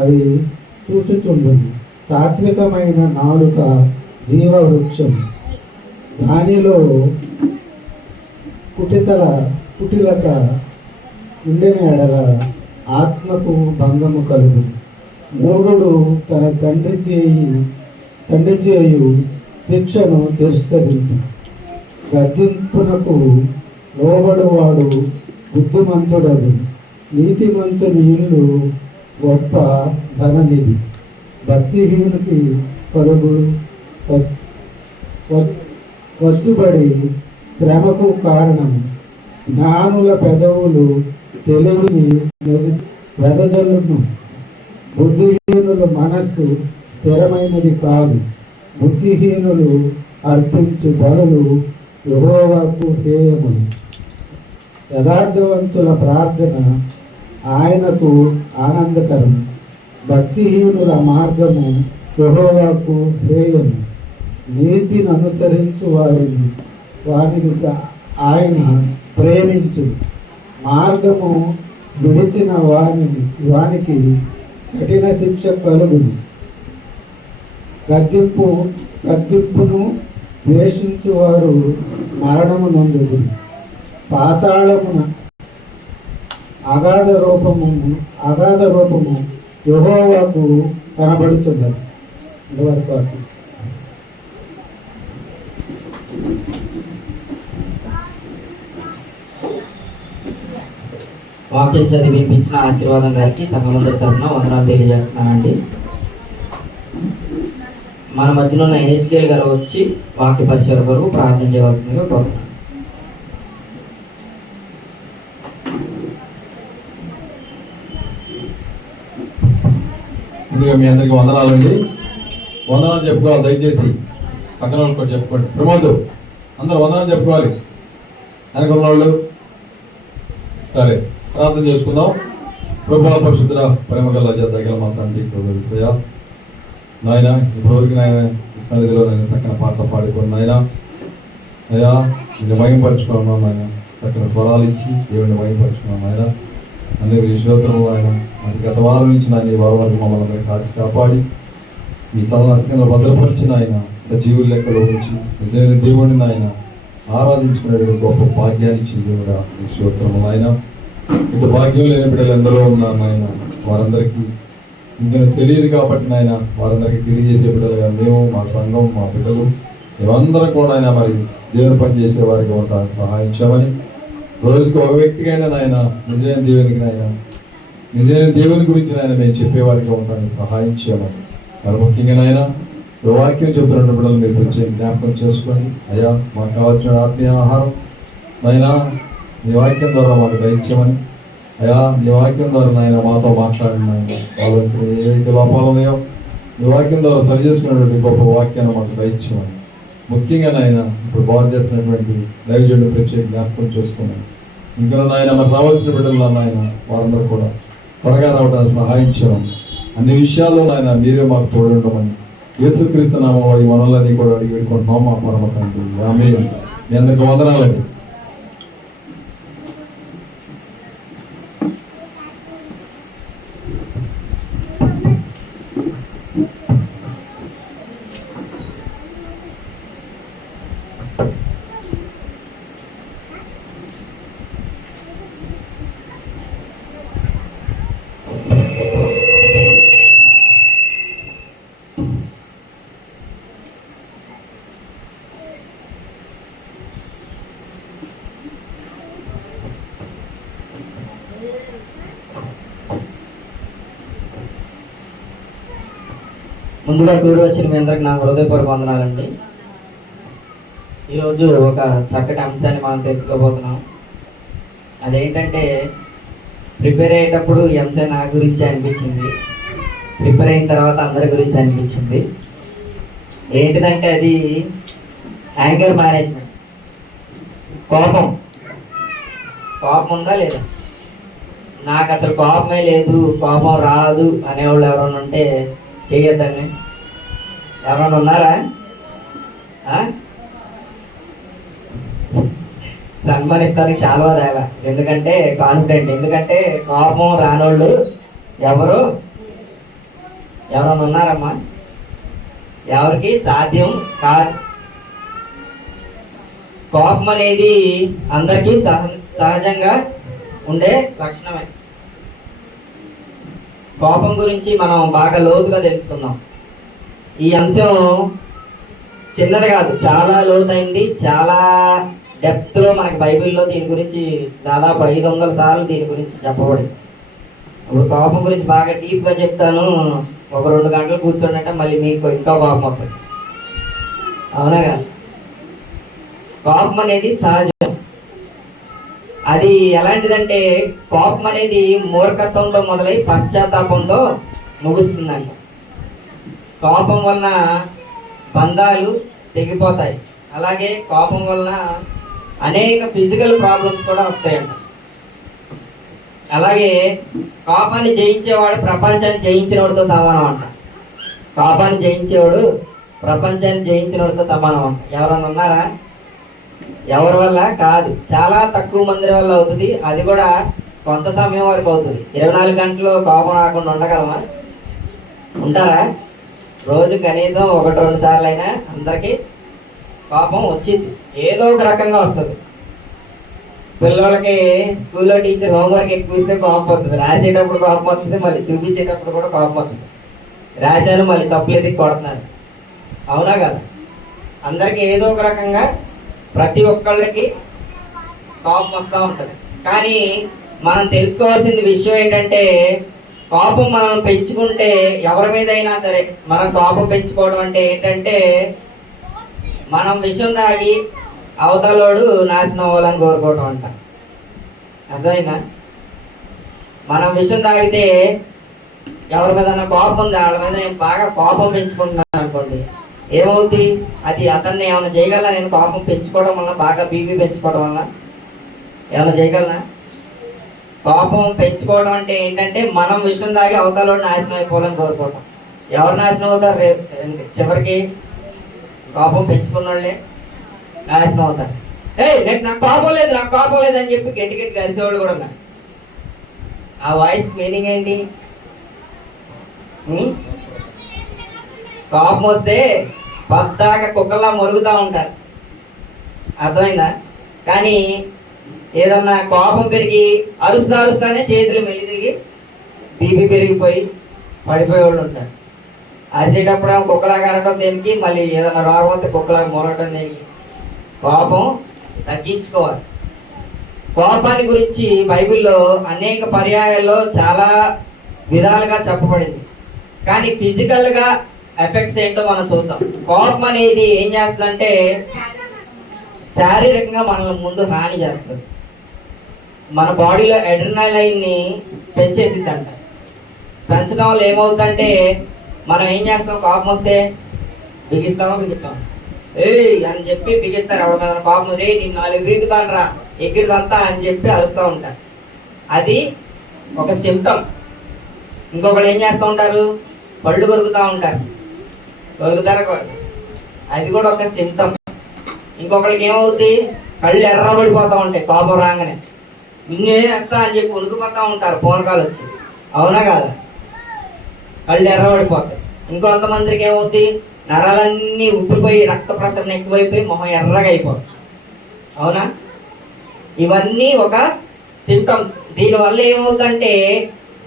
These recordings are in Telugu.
అవి చూచుచుండును. సాత్వికమైన నాలుక జీవవృక్షం, దానిలో కుటిలత ఉండెన ఎడల ఆత్మకు భంగము కలుగు. మూఢుడు తన తండ్రి చేయు శిక్షను తిరస్కరించు. గద్దింపునకు లోబడువాడు బుద్ధిమంతుడడు. నీతిమంతుని ఇల్లు గొప్ప ధననిధి. భక్తిహీనునికి కలుగు వచ్చుబడి శ్రమకు కారణం. జ్ఞానుల పెదవులు తెలివిని వెదజల్లును. బుద్ధిహీనుల మనస్సు స్థిరమైనది కాదు. బుద్ధిహీనులు అర్పించు బలులు యెహోవాకు హేయములు. యథార్థవంతుల ప్రార్థన ఆయనకు ఆనందకరం. భక్తిహీనుల మార్గము యెహోవాకు హేయము. నీతిని అనుసరించు వారిని ఆయన ప్రేమించు. మార్గము విడిచిన వానికి కఠిన శిక్ష కలుగును. గద్దింపును ద్వేషించు వారు మరణము నొందుదు. పాతాళమున అగాధ రూపము యెహోవాకు కనబడుచున్నది. ఇంతవరకు వాక్యం చదివి వినిపించిన ఆశీర్వాదం గారికి సంఘమందరి తరఫున వందనాలు తెలియజేస్తున్నానండి. మన మధ్యలో ఉన్న హెచ్కేఎల్ గారు వచ్చి వాక్య పరిచయం వరకు ప్రార్థన చేయవలసిందిగా కోరుతున్నాను. మీ అందరికీ వందనాలండి. వందనాలు చెప్పుకోవాలి. దయచేసి పక్కన వాళ్ళు కూడా చెప్పుకోండి. ప్రమోద్ అందరూ వందనాలు చెప్పుకోవాలి. వెనక ఉన్నవాళ్ళు సరే ప్రార్థన చేసుకుందాం. ప్రభువా పరిశుద్ధుడా ప్రేమ గల దగ్గర మా తండ్రి ప్రభుత్వ నాయన ఇప్పటివరకు నాయన సన్నిధిలో నేను చక్కన పాట పాడుకోండి నాయన. అయ్యా నిన్ను మయంపరుచుకున్నాం నాయన. చక్కన స్వరాలు ఇచ్చి దేవుడిని మయంపరుచుకున్నాం నాయన. అందరికీ శ్రోతలు ఆయన మరి గత వారం నుంచి నాయన ఈ వారం వరకు మమ్మల్ని అందరూ కాచి కాపాడి ఈ చలనస్కంలో భద్రపరిచిన ఆయన సజీవుల లెక్కలో ఉంచి నిజమైన దేవుడిని ఆయన ఆరాధించుకునే గొప్ప భాగ్యాన్ని ఇచ్చిన దేవుడా ఈ శ్రోత్రము ఆయన. ఇంత భాగ్యం లేని బిడ్డలు ఎందరో ఉన్నారు నాయన. వారందరికీ ఇంకా తెలియదు కాబట్టి నాయన వారందరికీ తెలియజేసే బిడ్డలుగా మేము, మా సంఘం, మా బిడ్డలు మేమందరం కూడా ఆయన మరి దేవుని పని చేసే వారికి ఉంటాను సహాయం చేయమని, రోజుకి ఒక వ్యక్తికైనా నాయన నిజమైన దేవునికి నాయన నిజమైన దేవుని గురించి నాయన మేము చెప్పేవారికి ఉంటాను సహాయం చేయమని, మరి ముఖ్యంగా నాయన వాక్యం చెబుతున్న బిడ్డలు మీరు కొంచెం జ్ఞాపకం చేసుకొని అయ్యా మాకు కావాల్సిన ఆత్మీయ ఆహారం నాయన నీ వాక్యం ద్వారా మాకు దయచేయమని, అయ్యా నీ వాక్యం ద్వారా నాయన మాతో మాట్లాడిన నాయన వాళ్ళకి ఏవైతే లోపాలు ఉన్నాయో నీ వాక్యం ద్వారా సరి చేసుకున్నటువంటి గొప్ప వాక్యాన్ని మాకు దయచేయమని, ముఖ్యంగా నాయన ఇప్పుడు బాగు చేస్తున్నటువంటి దైవజనుడు ప్రత్యేక జ్ఞాపకం చేసుకున్నాను. ఇంకా నాయన మరి రావాల్సిన బిడ్డల్లో నాయన వారందరూ కూడా త్వరగా రావడానికి సహాయం చేయమని, అన్ని విషయాల్లో నాయన మీరే మాకు తోడుండమని యేసుక్రీస్తు నామములో ఈ మనల్ని కూడా అడిగి పెట్టుకుంటున్నాం మా పరమ తండ్రి. ఆమేన్. మీ అందరికీ వందనాలండి. ముందుగా కూడి వచ్చిన మీ అందరికి నా హృదయపూర్వక వందనాలండి. ఈరోజు ఒక చక్కటి అంశాన్ని మనం తెలుసుకోబోతున్నాం. అదేంటంటే ప్రిపేర్ అయ్యేటప్పుడు ఈ అంశం నా గురించి అనిపించింది, ప్రిపేర్ అయిన తర్వాత అందరి గురించి అనిపించింది. ఏంటిదంటే అది యాంగర్ మేనేజ్మెంట్. కోపం ఉందా లేదా? నాకు అసలు కోపమే లేదు, కోపం రాదు అనేవాళ్ళు ఎవరైనా ఉంటే చేయొద్దండి. ఎవరైనా ఉన్నారా? సన్మానిస్తానికి చాలా తేలా, ఎందుకంటే కాన్ఫిడెంట్. ఎందుకంటే కోపం రానోళ్ళు ఎవరు ఎవరైనా ఉన్నారమ్మా? ఎవరికి సాధ్యం కాదు. కోపం అనేది అందరికీ సహజంగా ఉండే లక్షణమే. కోపం గురించి మనం బాగా లోతుగా తెలుసుకుందాం. ఈ అంశం చిన్నది కాదు, చాలా లోతైంది, చాలా డెప్త్లో మనకి బైబిల్లో దీని గురించి దాదాపు 500 సార్లు దీని గురించి చెప్పబడింది. ఇప్పుడు కోపం గురించి బాగా డీప్గా చెప్తాను. ఒక 2 గంటలు కూర్చోండి మళ్ళీ మీకు ఇంకా కోపం వస్తుంది. అవునా కాదు? కోపం అనేది సహజం. అది ఎలాంటిదంటే కోపం అనేది మూర్ఖత్వంతో మొదలై పశ్చాత్తాపంతో ముగుస్తుందంట. కోపం వలన బంధాలు తెగిపోతాయి. అలాగే కోపం వలన అనేక ఫిజికల్ ప్రాబ్లమ్స్ కూడా వస్తాయంట. అలాగే కోపాన్ని జయించేవాడు ప్రపంచాన్ని జయించినవాడితో సమానం అంట. కోపాన్ని జయించేవాడు ప్రపంచాన్ని జయించినవాడితో సమానం అంట. ఎవరన్నా ఉన్నారా? ఎవరి వల్ల కాదు, చాలా తక్కువ మంది వల్ల అవుతుంది. అది కూడా కొంత సమయం వరకు అవుతుంది. 24 గంటలు కోపం రాకుండా ఉండగలమా? ఉంటారా? రోజు కనీసం 1-2 సార్లు అయినా అందరికీ కోపం వచ్చింది, ఏదో ఒక రకంగా వస్తుంది. పిల్లలకి స్కూల్లో టీచర్ హోంవర్క్ ఎక్కువ ఇస్తే కోపం వస్తుంది, రాసేటప్పుడు కోపం వస్తుంది, మళ్ళీ చూపించేటప్పుడు కూడా కోపం వస్తుంది. రాశాను మళ్ళీ తప్పులు ఎదిగి కొడుతున్నారు. అవునా కదా? అందరికీ ఏదో ఒక రకంగా ప్రతి ఒక్కళ్ళకి కోపం వస్తూ ఉంటుంది. కానీ మనం తెలుసుకోవాల్సిన విషయం ఏంటంటే కోపం మనం పెంచుకుంటే ఎవరి మీద అయినా సరే మనం కోపం పెంచుకోవడం అంటే ఏంటంటే మనం విషయం తాగి అవతలోడు నాశనం అవ్వాలని కోరుకోవడం అంట. అర్థమైందా? మనం విషయం తాగితే ఎవరి మీద కోపం ఉంది, వాళ్ళ మీద నేను బాగా కోపం పెంచుకుంటున్నాను అనుకోండి, ఏమవుతుంది? అది అతన్ని ఏమైనా చేయగలనా? నేను కోపం పెంచుకోవడం వల్ల, బాగా బీపీ పెంచుకోవడం వల్ల ఏమైనా చేయగలనా? కోపం పెంచుకోవడం అంటే ఏంటంటే మనం విషయం తాగి అవతల నాశనం అయిపోవాలని కోరుకోవటం. ఎవరు నాశనం అవుతారు? చివరికి కోపం పెంచుకున్న వాళ్ళే నాశనం అవుతారు. నాకు కోపం లేదు, నాకు కోపం లేదు అని చెప్పి గట్టి గట్టి కలిసేవాళ్ళు కూడా ఉన్నారు. ఆ వాయిస్ మీనింగ్ ఏంటి? కోపం వస్తే పద్దాకా కుక్కల్లా మొరుగుతూ ఉంటారు. అర్థమైందా? కానీ ఏదన్నా కోపం పెరిగి అరుస్తానే చేతులు మెల్లి తిరిగి బీపీ పెరిగిపోయి పడిపోయేవాళ్ళు ఉంటారు. అరిసేటప్పుడు కుక్కలాగా అరవడం దేనికి, మళ్ళీ ఏదైనా రోగం వస్తే కుక్కలాగా మొరగటం దేనికి? కోపం తగ్గించుకోవాలి. కోపాన్ని గురించి బైబిల్లో అనేక పర్యాయాల్లో చాలా విధాలుగా చెప్పబడింది. కానీ ఫిజికల్గా ఎఫెక్ట్స్ ఏంటో మనం చూద్దాం. కోపం అనేది ఏం చేస్తుందంటే శారీరకంగా మనల్ని ముందు హాని చేస్తుంది. మన బాడీలో అడ్రినలైన్ని పెంచేసిద్దంట. పెంచడం వల్ల ఏమవుతుందంటే మనం ఏం చేస్తాం? కోపం వస్తే బిగిస్తాం అని చెప్పి బిగిస్తారు. ఎవరి మీద కోపం, రే నేను 4 వీగుతాను రా, ఎగిరిదంతా అని చెప్పి అరుస్తూ ఉంటారు. అది ఒక సిమ్టమ్. ఇంకొకళ్ళు ఏం చేస్తూ ఉంటారు? పళ్ళు కొరుకుతూ ఉంటారు. అది కూడా ఒక సిమ్టమ్. ఇంకొకరికి ఏమవుతుంది? కళ్ళు ఎర్రబడిపోతూ ఉంటాయి కోపం రాగానే. నిన్నే ఎత్తా అని చెప్పి ఉనికిపోతూ ఉంటారు పూనకాలు వచ్చి. అవునా కాదా? కళ్ళు ఎర్రబడిపోతాయి. ఇంకొంతమందికి ఏమవుతుంది? నరాలన్నీ ఉబ్బిపోయి రక్త ప్రసరణ ఎక్కువైపోయి మొహం ఎర్రగా అయిపోతుంది. అవునా? ఇవన్నీ ఒక సిమ్టమ్స్. దీనివల్ల ఏమవుతుందంటే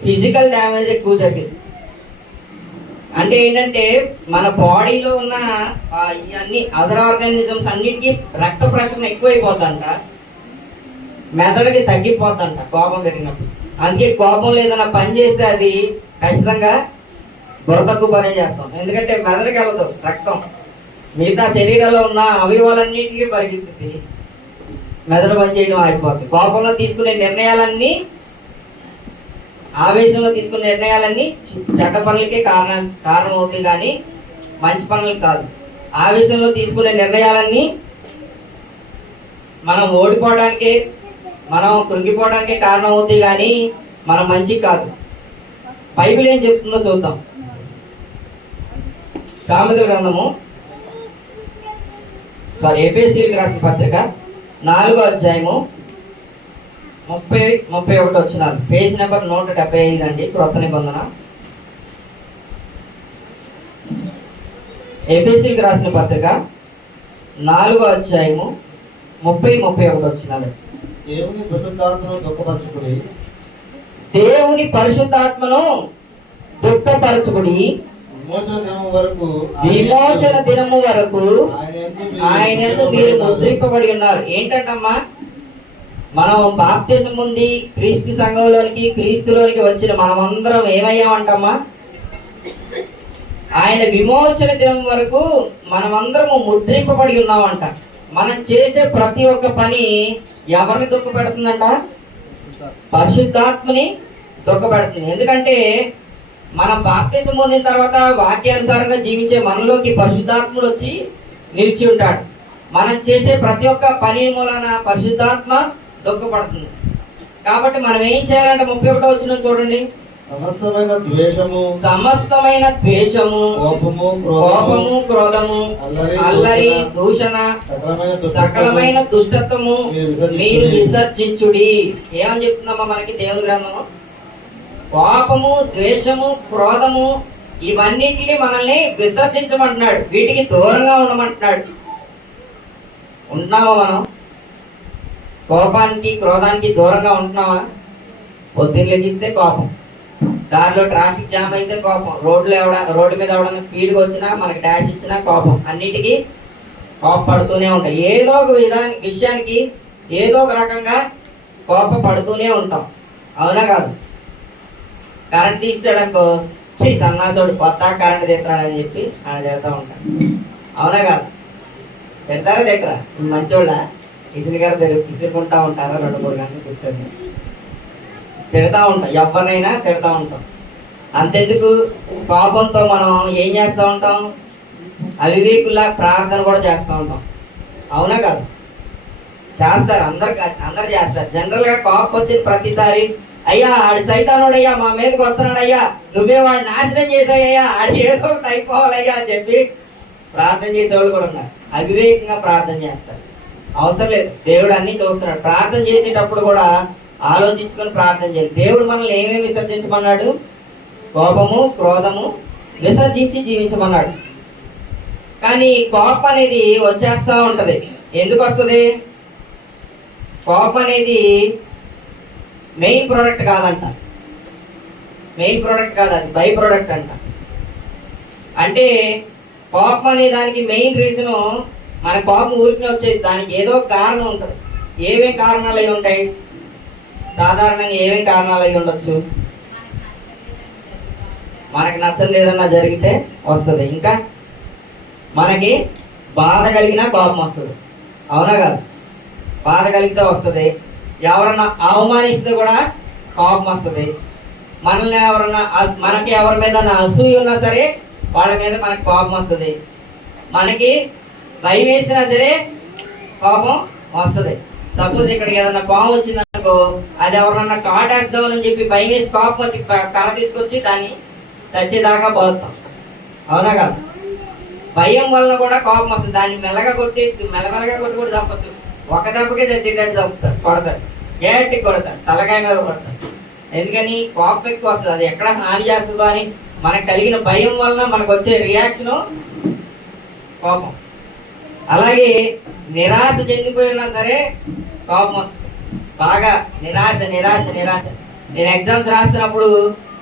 ఫిజికల్ డ్యామేజ్ ఎక్కువ జరిగింది. అంటే ఏంటంటే మన బాడీలో ఉన్న ఇవన్నీ అదర్ ఆర్గానిజమ్స్ అన్నిటికీ రక్త ప్రసరణ ఎక్కువైపోతుందంట, మెదడుకి తగ్గిపోతుందంట కోపం పెరిగినప్పుడు. అందుకే కోపం లేదన్న పని చేస్తే అది ఖచ్చితంగా బుర్ర తక్కువ పనే చేస్తాం. ఎందుకంటే మెదడుకి వెళ్ళదు రక్తం, మిగతా శరీరంలో ఉన్న అవయవాలన్నిటికీ పరిగెత్తుతుంది, మెదడు పని చేయడం ఆగిపోతుంది. కోపంలో తీసుకునే నిర్ణయాలన్నీ, ఆవేశంలో తీసుకునే నిర్ణయాలన్నీ చెడ్డ పనులకే కారణం అవుతాయి కానీ మంచి పనులకు కాదు. ఆవేశంలో తీసుకునే నిర్ణయాలన్నీ మనం ఓడిపోవడానికి, మనం కృంగిపోవడానికే కారణం అవుతాయి కానీ మనం మంచికి కాదు. బైబిల్ ఏం చెప్తుందో చూద్దాం. సామెతల గ్రంథము, ఎఫెసీయులకు రాసిన పత్రిక 4వ అధ్యాయము 30-31 వచనాలు. పేజ్ నెంబర్ 175 అండి, క్రొత్త నిబంధన. ఎఫెసీయులకు రాసిన పత్రిక 4వ అధ్యాయము 30-31 వచనాలు. దేవుని పరిశుద్ధాత్మను దుఃఖపరచుకుని దేవుని పరిశుద్ధాత్మను దుఃఖపరచుకుడి, విమోచన దినము వరకు ఆయన యందు మీరు ముద్రింపబడి ఉన్నారు. ఏంటంటమ్మా, మనం బాప్తిజం పొంది క్రీస్తు సంఘంలోనికి క్రీస్తులోనికి వచ్చిన మనమందరం ఏమయ్యామంటమ్మా, ఆయన విమోచన దినం వరకు మనమందరము ముద్రింపబడి ఉన్నామంట. మనం చేసే ప్రతి ఒక్క పని ఎవరిని దుఃఖపెడుతుందంట? పరిశుద్ధాత్మని దుఃఖపెడుతుంది. ఎందుకంటే మనం బాప్తిజం పొందిన తర్వాత వాక్యానుసారంగా జీవించే మనలోకి పరిశుద్ధాత్ముడు వచ్చి నిలిచి ఉంటాడు. మనం చేసే ప్రతి ఒక్క పని మూలన పరిశుద్ధాత్మ దుఃఖపడుతుంది. కాబట్టి మనం ఏం చేయాలంటే 31వ వచనం చూడండి. సమస్తమైన ద్వేషము, కోపము, క్రోధము, అల్లరి, దూషణ, సకలమైన దుష్టత్వము మీరు విసర్జించుడి. ఏమని చెప్తుందమ్మా మనకి దేవుని గ్రంథము? కోపము, ద్వేషము, క్రోధము ఇవన్నిటిని మనల్ని విసర్జించమంటున్నాడు. వీటికి దూరంగా ఉండమంటున్నాడు. ఉంటున్నామా మనం? కోపానికి, క్రోధానికి దూరంగా ఉంటున్నావా? పొద్దున్న లెగిస్తే కోపం, దారిలో ట్రాఫిక్ జామ్ అయితే కోపం, రోడ్డు మీద ఎవడన్నా స్పీడ్గా వచ్చినా మనకి డాష్ ఇచ్చినా కోపం, అన్నిటికీ కోపపడుతూనే ఉంటాం. ఏదో ఒక విషయానికి ఏదో ఒక రకంగా కోపపడుతూనే ఉంటాం. అవునా కాదు? కరెంట్ తీసాడనుకో, సన్నాసుడు కొత్త కరెంట్ తెస్తాడని చెప్పి ఆయన తిడతా ఉంటాడు. అవునా కాదు? తిడతారా తిట్టరా? మంచోళ్ళ ఇసురుకుంటా ఉంటారా 2-3 గంటలు కూర్చొని? తిడతా ఉంటాం, ఎవరినైనా తిడతా ఉంటాం. అంతెందుకు, కోపంతో మనం ఏం చేస్తూ ఉంటాం? అవివేకుల్లా ప్రార్థన కూడా చేస్తూ ఉంటాం. అవునా కాదు? చేస్తారు, అందరు చేస్తారు. జనరల్గా కోపం వచ్చిన ప్రతిసారి, అయ్యా ఆడి సైతానుడయ్యా మా మీదకి వస్తున్నాడయ్యా, నువ్వే వాడు నాశనం చేసాయ్యా, ఆడి ఏదో ఒకటి అయిపోవాలయ్యా అని చెప్పి ప్రార్థన చేసేవాళ్ళు కూడా ఉన్నారు. అవివేకంగా ప్రార్థన చేస్తారు. అవసరం లేదు, దేవుడు అన్ని చూస్తున్నాడు. ప్రార్థన చేసేటప్పుడు కూడా ఆలోచించుకొని ప్రార్థన చేయాలి. దేవుడు మనల్ని ఏమేమి విసర్జించమన్నాడు? కోపము, క్రోధము విసర్జించి జీవించమన్నాడు. కానీ కోపం అనేది వచ్చేస్తూ ఉంటది. ఎందుకు వస్తుంది? కోపం అనేది మెయిన్ ప్రోడక్ట్ కాదంట. మెయిన్ ప్రోడక్ట్ కాదు, అది బై ప్రోడక్ట్ అంట. అంటే కోపం అనే దానికి మెయిన్ రీజను, మన కోపం ఊరికి వచ్చేది దానికి ఏదో కారణం ఉంటుంది. ఏమేం కారణాలు అయి ఉంటాయి? సాధారణంగా ఏమేం కారణాలు అయి ఉండొచ్చు? మనకి నచ్చని ఏదన్నా జరిగితే వస్తుంది. ఇంకా మనకి బాధ కలిగినా కోపం వస్తుంది. అవునా కాదు? బాధ కలిగితే వస్తుంది. ఎవరన్నా అవమానిస్తే కూడా కోపం వస్తుంది. మనల్ని ఎవరన్నా మనకి ఎవరి మీద అసూయ ఉన్నా సరే వాళ్ళ మీద మనకి కోపం వస్తుంది. మనకి భయం వేసినా సరే కోపం వస్తుంది. సపోజ్ ఇక్కడికి ఏదన్నా పాము వచ్చిందనుకో, అది ఎవరన్నా కాటేద్దామని చెప్పి భయం వేసి కోపం వచ్చి కర్ర తీసుకొచ్చి దాన్ని చచ్చేదాకా పోతాం. అవునా కాదు? భయం వల్ల కూడా కోపం వస్తుంది. దాన్ని మెల్లగా కొట్టి కూడా చంపచ్చు. ఒక దెబ్బకే చచ్చేటట్టు చంపుతారు, కొడతారు, గట్టికి కొడతారు, తలకాయ మీద కొడతారు. ఎందుకని? కోపం ఎక్కువ వస్తుంది. అది ఎక్కడ హాని చేస్తుందో అని మనకు కలిగిన భయం వలన మనకు వచ్చే రియాక్షను కోపం. అలాగే నిరాశ చెందిపోయినా సరే కోపం వస్తుంది. బాగా నిరాశ. నేను ఎగ్జామ్స్ రాస్తున్నప్పుడు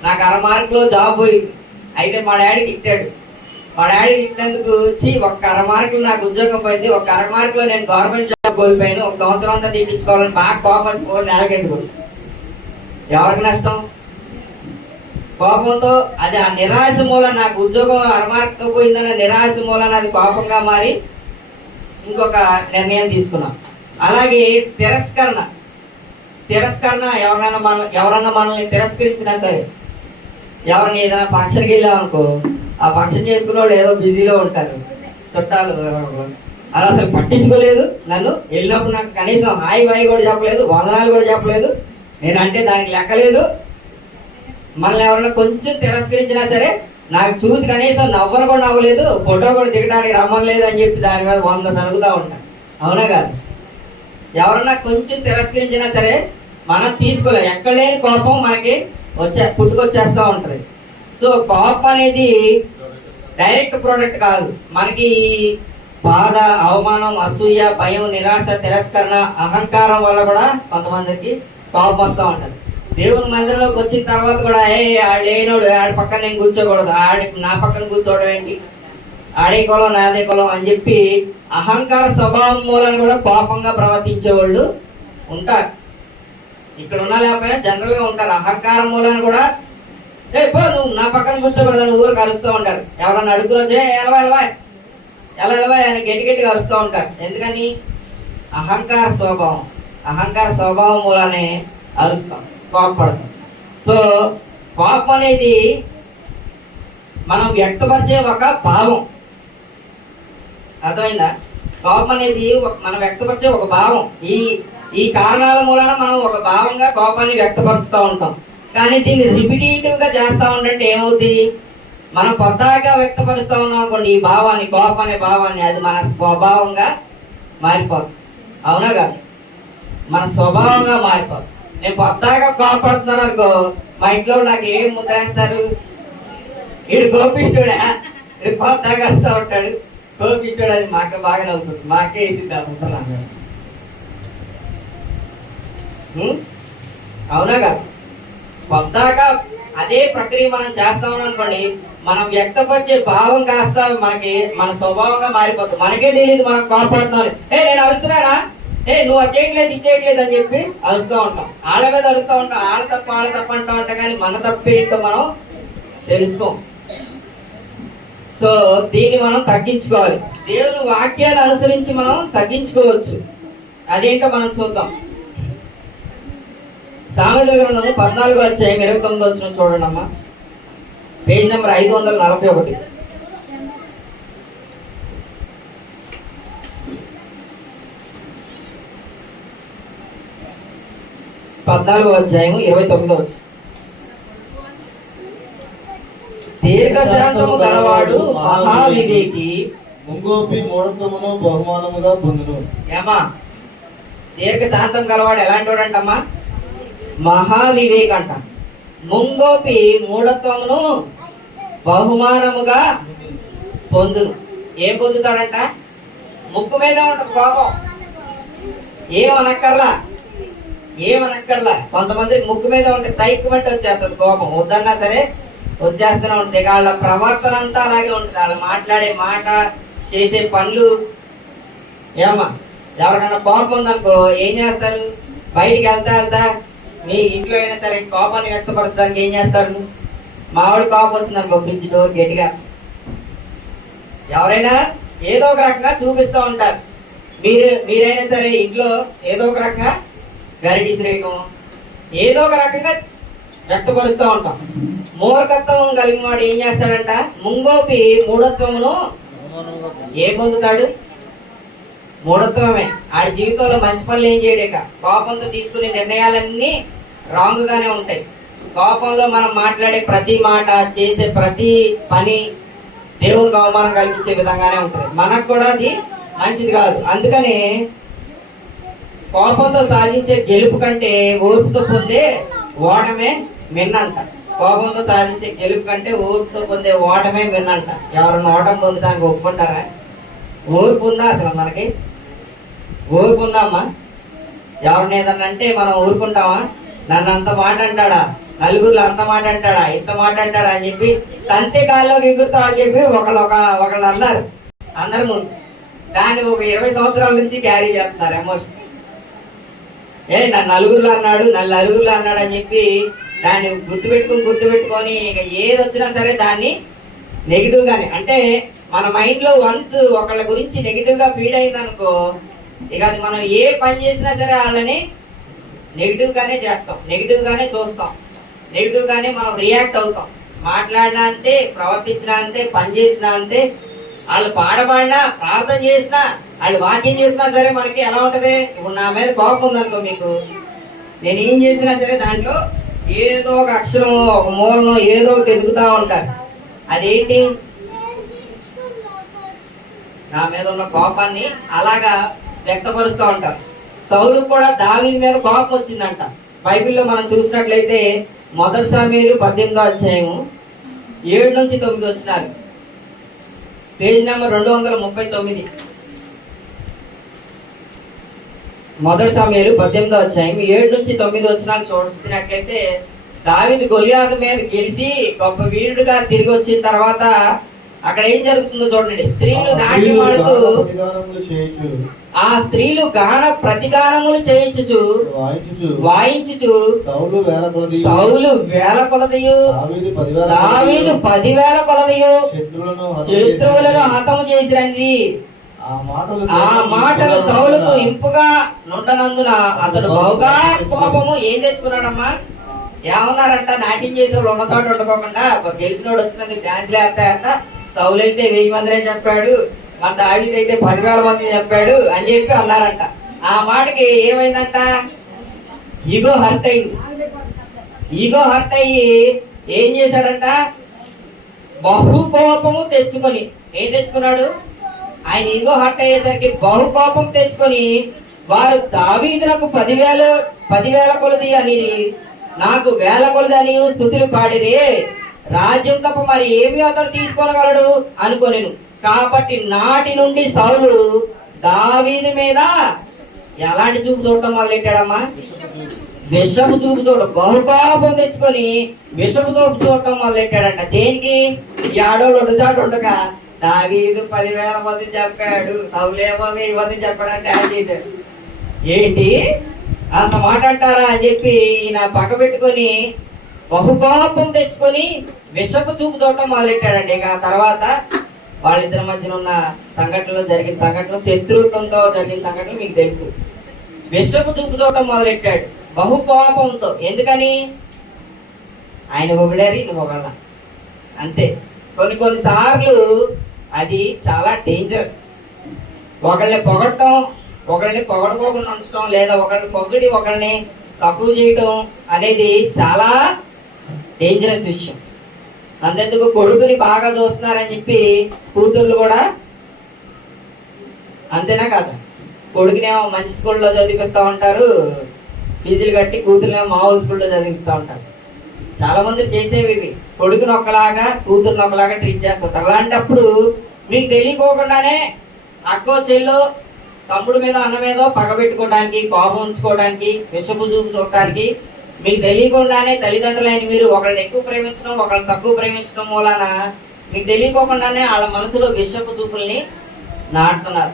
నాకు 6 మార్కులో జాబ్ పోయింది. అయితే మా డాడీ తిట్టాడు. మా డాడీ తిట్టినందుకు ఒక్క 6 మార్కులు నాకు ఉద్యోగం పోయింది, ఒక్క 6 మార్కులో నేను గవర్నమెంట్ జాబ్ కోల్పోయాను, 1 సంవత్సరం అంతా తిట్టించుకోవాలని బాగా కోపం వచ్చి 4 నెలకేసుకోండి. ఎవరికి నష్టం? కోపంతో అది ఆ నిరాశ మూలన నాకు ఉద్యోగం 6 మార్కుతో పోయిందన్న నిరాశ మూలన అది కోపంగా మారి ఇంకొక నిర్ణయం తీసుకున్నాం. అలాగే తిరస్కరణ. ఎవరన్నా మనల్ని తిరస్కరించినా సరే, ఎవరిని ఏదైనా ఫంక్షన్కి వెళ్ళామనుకో, ఆ ఫంక్షన్ చేసుకునే వాళ్ళు ఏదో బిజీలో ఉంటారు, చుట్టాలు అలా అసలు పట్టించుకోలేదు. నన్ను వెళ్ళినప్పుడు నాకు కనీసం హాయ్ బాయ్ కూడా చెప్పలేదు, వందనాలు కూడా చెప్పలేదు, నేనంటే దానికి లెక్కలేదు. మనల్ని ఎవరైనా కొంచెం తిరస్కరించినా సరే నాకు చూసి కనీసం నవ్వను కూడా నవ్వలేదు, ఫోటో కూడా దిగడానికి రమ్మలేదు అని చెప్పి దాని మీద 100 తరుగుతూ ఉంటాను. అవునా కాదు? ఎవరన్నా కొంచెం తిరస్కరించినా సరే మనం తీసుకోలేం. ఎక్కడ లేని కోపం మనకి పుట్టుకొచ్చేస్తూ ఉంటుంది. సో కోపం అనేది డైరెక్ట్ ప్రోడక్ట్ కాదు. మనకి బాధ, అవమానం, అసూయ, భయం, నిరాశ, తిరస్కరణ, అహంకారం వల్ల కూడా కొంతమందికి కోపం వస్తూ ఉంటుంది. దేవుని మందిరంలోకి వచ్చిన తర్వాత కూడా ఆడు లేనోడు ఆడి పక్కన నేను కూర్చోకూడదు, ఆడి నా పక్కన కూర్చోవడం ఏంటి, ఆడే కులం నాదే కులం అని చెప్పి అహంకార స్వభావం మూలన కూడా కోపంగా ప్రవర్తించేవాళ్ళు ఉంటారు. ఇక్కడ ఉన్నా లేకపోయినా జనరల్ గా ఉంటారు. అహంకారం మూలన కూడా పో నువ్వు నా పక్కన కూర్చోకూడదు అని ఊరికి అరుస్తూ ఉంటారు. ఎవరన్నా అడుగులో ఎలా ఆయన గట్టిగా అరుస్తూ ఉంటారు. ఎందుకని? అహంకార స్వభావం మూలనే అరుస్తాం, కోపపడతాం. సో కోపం అనేది మనం వ్యక్తపరిచే ఒక భావం. అర్థమైందా? కోపం అనేది మనం వ్యక్తపరిచే ఒక భావం. ఈ కారణాల మూలన మనం ఒక భావంగా కోపాన్ని వ్యక్తపరుస్తూ ఉంటాం. కానీ దీన్ని రిపిటేటివ్ గా చేస్తా ఉంటే ఏమవుతుంది? మనం కొత్తగా వ్యక్తపరుస్తూ ఉన్నాం అనుకోండి ఈ భావాన్ని, కోపం అనే భావాన్ని, అది మన స్వభావంగా మారిపోతుంది. అవునా కాదు? మన స్వభావంగా మారిపోతుంది. నేను కొత్తగా కోపడుతున్నాను అనుకో, మా ఇంట్లో నాకు ఏం ముద్ర వేస్తారు? వీడు కోపిస్తుడా, వీడు కొత్తగా వస్తూ ఉంటాడు, కోపిస్తుడు. అది మాకే బాగా నవ్వుతుంది, మాకే వేసింది ఆ ముద్ర. అవునా కాదు? కొత్తగా అదే ప్రక్రియ మనం చేస్తామని అనుకోండి, మనం వ్యక్తపరిచే భావం కాస్త మనకి మన స్వభావంగా మారిపోతుంది. మనకే తెలియదు మనం కోపడుతున్నాను. నేను అరుస్తున్నానా, నువ్వు అది చేయట్లేదు ఇది చేయట్లేదు అని చెప్పి అరుస్తూ ఉంటాం. వాళ్ళ మీద అరుస్తూ ఉంటాం, వాళ్ళ తప్పు అంటూ ఉంటాం. కానీ మన తప్పు ఏంటో మనం తెలుసుకోం. సో దీన్ని మనం తగ్గించుకోవాలి. దేవుని వాక్యాన్ని అనుసరించి మనం తగ్గించుకోవచ్చు. అదేంటో మనం చూద్దాం. సామెతల గ్రంథము 14వ అధ్యాయం 29వ వచనం చూడండి అమ్మా. Page number 541. 14వ అధ్యాయం 29వ వచనం. దీర్ఘశాంతము గలవాడు మహావివేకి ముంగోపి మూఢత్వమును బహుమానముగా పొందును. ఏమా, దీర్ఘశాంతం గలవాడు ఎలాంటి వాడు అంటమ్మా? మహావివేక్ అంట. ముంగోపి మూఢత్వమును బహుమానముగా పొందును. ఏం పొందుతాడంట? ముక్కు మీద ఉంటది కోపం, ఏమనక్కర్లా. కొంతమందికి ముక్కు మీద ఉంటే తైక్కుమంటే వచ్చేస్తుంది కోపం, వద్దన్నా సరే వచ్చేస్తూనే ఉంటుంది. వాళ్ళ ప్రవర్తన అంతా అలాగే ఉంటుంది. వాళ్ళు మాట్లాడే మాట, చేసే పనులు. ఏమా, ఎవరికైనా కోపం ఉందనుకో ఏం చేస్తారు? బయటికి వెళ్తా మీ ఇంట్లో అయినా సరే కోపాన్ని వ్యక్తపరచడానికి ఏం చేస్తారు? మామిడి కోపం వచ్చిందనుకో ఫ్రిడ్జ్ డోర్ గట్టిగా ఎవరైనా ఏదో ఒక రకంగా చూపిస్తూ ఉంటారు. మీరైనా సరే ఇంట్లో ఏదో ఒక రకంగా గరిటీసిరేయటం, ఏదో ఒక రకంగా వ్యక్తపరుస్తూ ఉంటాం. మూర్ఖత్వం కలిగిన వాడు ఏం చేస్తాడంట? ముంగోపి మూఢత్వమును ఏం పొందుతాడు? మూఢత్వమే. ఆడి జీవితంలో మంచి పనులు ఏం చేయలేక కోపంతో తీసుకునే నిర్ణయాలన్నీ రాంగ్ గానే ఉంటాయి. కోపంలో మనం మాట్లాడే ప్రతి మాట, చేసే ప్రతి పని దేవునికి అవమానం కలిగించే విధంగానే ఉంటుంది. మనకు కూడా అది మంచిది కాదు. అందుకని కోపంతో సాధించే గెలుపు కంటే ఓర్పుతో పొందే ఓటమే మిన్నంట. కోపంతో సాధించే గెలుపు కంటే ఓర్పుతో పొందే ఓటమే మిన్నంట. ఎవరన్నా ఓటం పొందడానికి ఒప్పుకుంటారా? ఓర్పు ఉందా అసలు? మనకి ఓర్పు ఉందా అమ్మా? ఎవరిని ఏదన్నా అంటే మనం ఊరుకుంటామా? నన్ను అంత మాట అంటాడా, నలుగురిలో అంత మాట అంటాడా, ఇంత మాట అంటాడా అని చెప్పి తంతే కాళ్ళలోకి ఎగురుతాం అని చెప్పి ఒకళ్ళు అన్నారు అందరి ముందు. దాన్ని ఒక 20 సంవత్సరాల నుంచి క్యారీ చేస్తున్నారు ఎమోషన్. నన్ను నలుగురిలో అన్నాడు అని చెప్పి దాన్ని గుర్తుపెట్టుకొని ఇక ఏది వచ్చినా సరే దాన్ని నెగిటివ్ గానే, అంటే మన మైండ్ లో వన్స్ ఒకళ్ళ గురించి నెగిటివ్ గా ఫీడ్ అయింది అనుకో, ఇక అది మనం ఏ పని చేసినా సరే వాళ్ళని నెగిటివ్ గానే చేస్తాం, నెగిటివ్ గానే చూస్తాం, నెగిటివ్ గానే మనం రియాక్ట్ అవుతాం. మాట్లాడినా అంతే, ప్రవర్తించినా అంతే, పని చేసినా అంతే. వాళ్ళు పాడబడినా, ప్రార్థన చేసినా, వాళ్ళు వాక్యం చెప్పినా సరే మనకి ఎలా ఉంటది? ఇప్పుడు నా మీద కోపం ఉందనుకో మీకు, నేను ఏం చేసినా సరే దాంట్లో ఏదో ఒక అక్షరం, ఒక మూలను ఏదో ఒకటి ఎదుగుతా ఉంటారు. అదేంటి? నా మీద ఉన్న కోపాన్ని అలాగా వ్యక్తపరుస్తూ ఉంటారు. సౌలుకు కూడా దావీదు మీద కోపం వచ్చిందంట. బైబిల్లో మనం పేజ్ నెంబర్ 239. మొదటి సమయాలు 18వ అధ్యాయం 7 నుంచి 9 వచనాలు చూస్తున్నట్లయితే, దావీదు గొలియాతు మీద గెలిచి గొప్ప వీరుడుగా తిరిగి వచ్చిన తర్వాత అక్కడ ఏం జరుగుతుందో చూడండి. స్త్రీలు నాట్యం ఆడుతూ ప్రతిగానములు చేయుచు, ఆ స్త్రీలు గాన ప్రతిగానములు చేయించుచు వాయించుచు సౌలు వేల కొలది సౌలు వేల కొలదయు దావీదు 10,000 కొలదయు శత్రువులను హతము చేసిరండి. ఆ మాటలు సౌలుకు ఇంపుగా నుండనందున అతడు బహుగా కోపము ఏం తెచ్చుకున్నాడమ్మా? ఏమన్నారంట? నాట్యం చేసే వాళ్ళు ఉన్న చోట వండుకోకుండా గెలిచినోడు వచ్చినందుకు డాన్స్ లేస్తాయంట. సౌలు అయితే 1000 మందినే చెప్పాడు, మన దావీదు అయితే 10,000 మంది చెప్పాడు అని చెప్పి అన్నారంట. ఆ మాటకి ఏమైందంట? ఈగో హర్ట్ అయింది. ఈగో హర్ట్ అయ్యి ఏం చేశాడంట? బహు కోపము తెచ్చుకొని ఏం తెచ్చుకున్నాడు? ఆయన ఈగో హర్ట్ అయ్యేసరికి బహు కోపం తెచ్చుకొని, వారు దావీదునకు 10,000 కొలది అని నాకు 1000 కొలది అని స్తుతులు పాడిరే, రాజ్యం తప్ప మరి ఏమి అతను తీసుకోగలడు అనుకోలేను. కాబట్టి నాటి నుండి సౌలు దావీదు మీద ఎలాంటి చూపు చూడటం మొదలెట్టాడమ్మా? విషపు చూపు చూడటం. బహుపాపం తెచ్చుకొని విషపు చూపు చూడటం మొదలెట్టాడంట. దేనికి? ఈ ఆడోళ్ళు ఉండచాటు ఉండగా దావీదు 10,000 మంది చెప్పాడు, సౌలేమో 1000 మంది చెప్పాడంటే యాడ్ చేశాడు. ఏంటి అంత మాట అంటారా అని చెప్పి ఈయన పక్క పెట్టుకొని బహుపాపం తెచ్చుకొని విషపు చూపు చూడటం మొదలెట్టాడండి. ఇక ఆ తర్వాత వాళ్ళిద్దరి మధ్యన ఉన్న సంఘటనలో జరిగిన సంఘటనలు, శత్రుత్వంతో జరిగిన సంఘటనలు మీకు తెలుసు. విషపు చూపు చూడటం మొదలెట్టాడు బహుకోపంతో. ఎందుకని? ఆయన పొగిడారు, నువ్వు పొగళ్ళ అంతే. కొన్ని సార్లు అది చాలా డేంజరస్. ఒకళ్ళని పొగడటం, ఒకళ్ళని పొగడుకోకుండా ఉంచడం, లేదా ఒకళ్ళని పొగిడి ఒకళ్ళని తక్కువ చేయటం అనేది చాలా డేంజరస్ విషయం. అంతెందుకు కొడుకుని బాగా చూస్తున్నారని చెప్పి కూతుర్లు కూడా అంతేనా కదా? కొడుకునేమో మంచి స్కూల్లో చదివిస్తూ ఉంటారు, ఫీజులు కట్టి, కూతురునేమో మామూలు స్కూల్లో చదివిస్తూ ఉంటారు. చాలా మంది చేసేవి ఇవి. కొడుకుని ఒకలాగా కూతురుని ఒకలాగా ట్రీట్ చేస్తుంటారు. అలాంటప్పుడు మీకు తెలియకోకుండానే అక్కో చెల్లో తమ్ముడు మీద అన్న మీద పగబెట్టుకోవడానికి, కోపం ఉంచుకోవడానికి, విషపు చూపు చూడటానికి మీకు తెలియకుండానే తల్లిదండ్రులైన మీరు ఒకళ్ళని ఎక్కువ ప్రేమించడం, ఒకళ్ళని తక్కువ ప్రేమించడం మూలాన మీకు తెలియకోకుండానే వాళ్ళ మనసులో విషపు చూపుల్ని నాటుతున్నారు.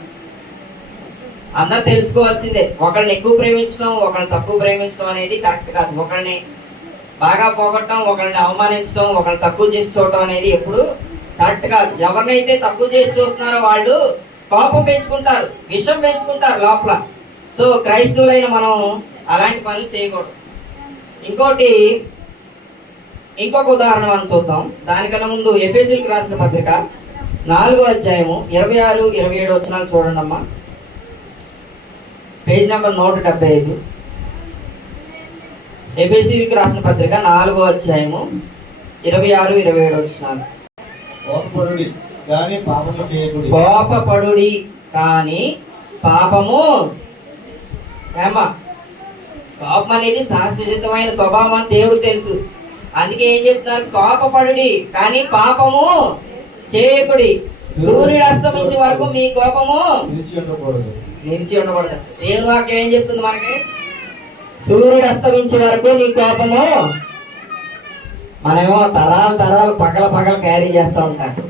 అందరు తెలుసుకోవాల్సిందే, ఒకళ్ళని ఎక్కువ ప్రేమించడం, ఒకళ్ళని తక్కువ ప్రేమించడం అనేది కరెక్ట్ కాదు. ఒకళ్ళని బాగా పోగొట్టడం, ఒకళ్ళని అవమానించడం, ఒకళ్ళని తక్కువ చేసి చూడటం అనేది ఎప్పుడు కరెక్ట్ కాదు. ఎవరినైతే తక్కువ చేసి చూస్తున్నారో వాళ్ళు కోపం పెంచుకుంటారు, విషం పెంచుకుంటారు లోపల. సో క్రైస్తవులైన మనం అలాంటి పనులు చేయకూడదు. ఇంకొక ఉదాహరణ మనం చూద్దాం. దానికన్నా ముందు ఎఫెసీయులకు రాసిన పత్రిక 4వ అధ్యాయము 26, 27 వచనాలు చూడండి అమ్మా. Page number 175. ఎఫెసీయులకు రాసిన పత్రిక 4వ అధ్యాయము 26, 27 వచనాలు. కోపపడుడి కానీ పాపము చేయకుడి. కోపపడుడి కానీ పాపము ఏమ్మా? కోపం అనేది శాశ్వతమైన స్వభావం అని దేవుడు తెలుసు. అందుకే ఏం చెప్తున్నారు? కోపపడుడి కానీ పాపము చేయకుడి. సూర్యుడు అస్తమించే వరకు మీ కోపము నిలిచి ఉండకూడదు. దేవుని వాక్యం ఏం చెప్తుంది మనకి? సూర్యుడు అస్తమించే వరకు నీ కోపము. మనమేమో తరాలు పగల క్యారీ చేస్తూ ఉంటారు.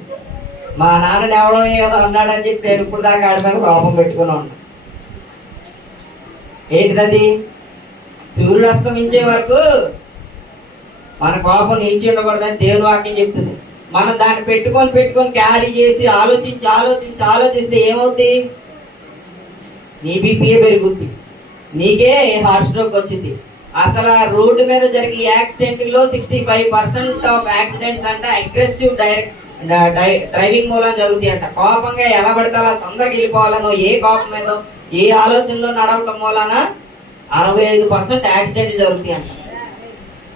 మా నాన్నని ఎవడో ఏదో అన్నాడని చెప్పి నేను ఇప్పుడు దాకా ఆడి మీద కోపం పెట్టుకుని ఉన్నా. ఏంటిది? సూర్యుడు అస్తమించే వరకు మన కోపం నిలిచి ఉండకూడదని దేవుని వాక్యం చెప్తుంది. మనం దాన్ని పెట్టుకొని క్యారీ చేసి ఆలోచిస్తే ఏమవుద్ది? నీ బీపీఏ పెరుగుద్ది, నీకే హార్ట్ స్ట్రోక్ వచ్చింది. అసలు రోడ్డు మీద జరిగే యాక్సిడెంట్ లో 65% ఆఫ్ యాక్సిడెంట్స్ అంటే అగ్రెసివ్ డ్రైవింగ్ మూలం జరుగుతాయి అంట. కోపంగా ఎలా పడితే అలా తొందరగా వెళ్ళిపోవాలనో, ఏ కోపం మీద ఏ ఆలోచనలో నడవటం మూలన 65% యాక్సిడెంట్ జరుగుతాయి అంట.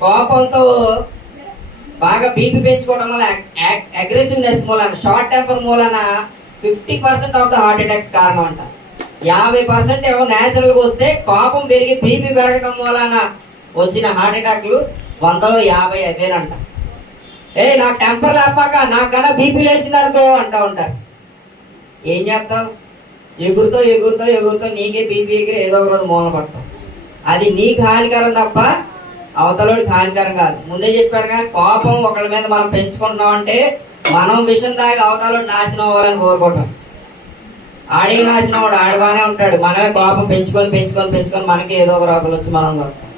కోపంతో బాగా బీపీ పెంచుకోవడం వల్ల, అగ్రెసివ్నెస్ మూలన, షార్ట్ టెంపర్ మూలన 50% ఆఫ్ ద హార్ట్ అటాక్స్ కారణం అంట. 50% ఏమో న్యాచురల్ గా వస్తే, కోపం పెరిగి బీపీ పెరగడం మూలన వచ్చిన హార్ట్ అటాక్లు 100లో 50 అవేనంట. నాకు టెంపర్ లేపాక నాకన్నా బీపీ లేచింది అనుకో అంటూ ఉంటారు. ఏం చేస్తావు? ఎగురుతో ఎగురుతో ఎగురుతో నీకే బీపీ ఎగిరి ఏదో ఒక రోజు మూల పడతావు. అది నీకు హానికరం తప్ప అవతలోడికి హానికరం కాదు. ముందే చెప్పారు కానీ కోపం ఒకళ్ళ మీద మనం పెంచుకుంటున్నాం అంటే మనం విషయం తాగి అవతలోడు నాశనం అవ్వాలని కోరుకుంటాం. ఆడికి నాశనం వాడు ఆడబానే ఉంటాడు. మనమే కోపం పెంచుకొని పెంచుకొని పెంచుకొని మనకి ఏదో ఒక రోగులు వచ్చి మనం వస్తాం.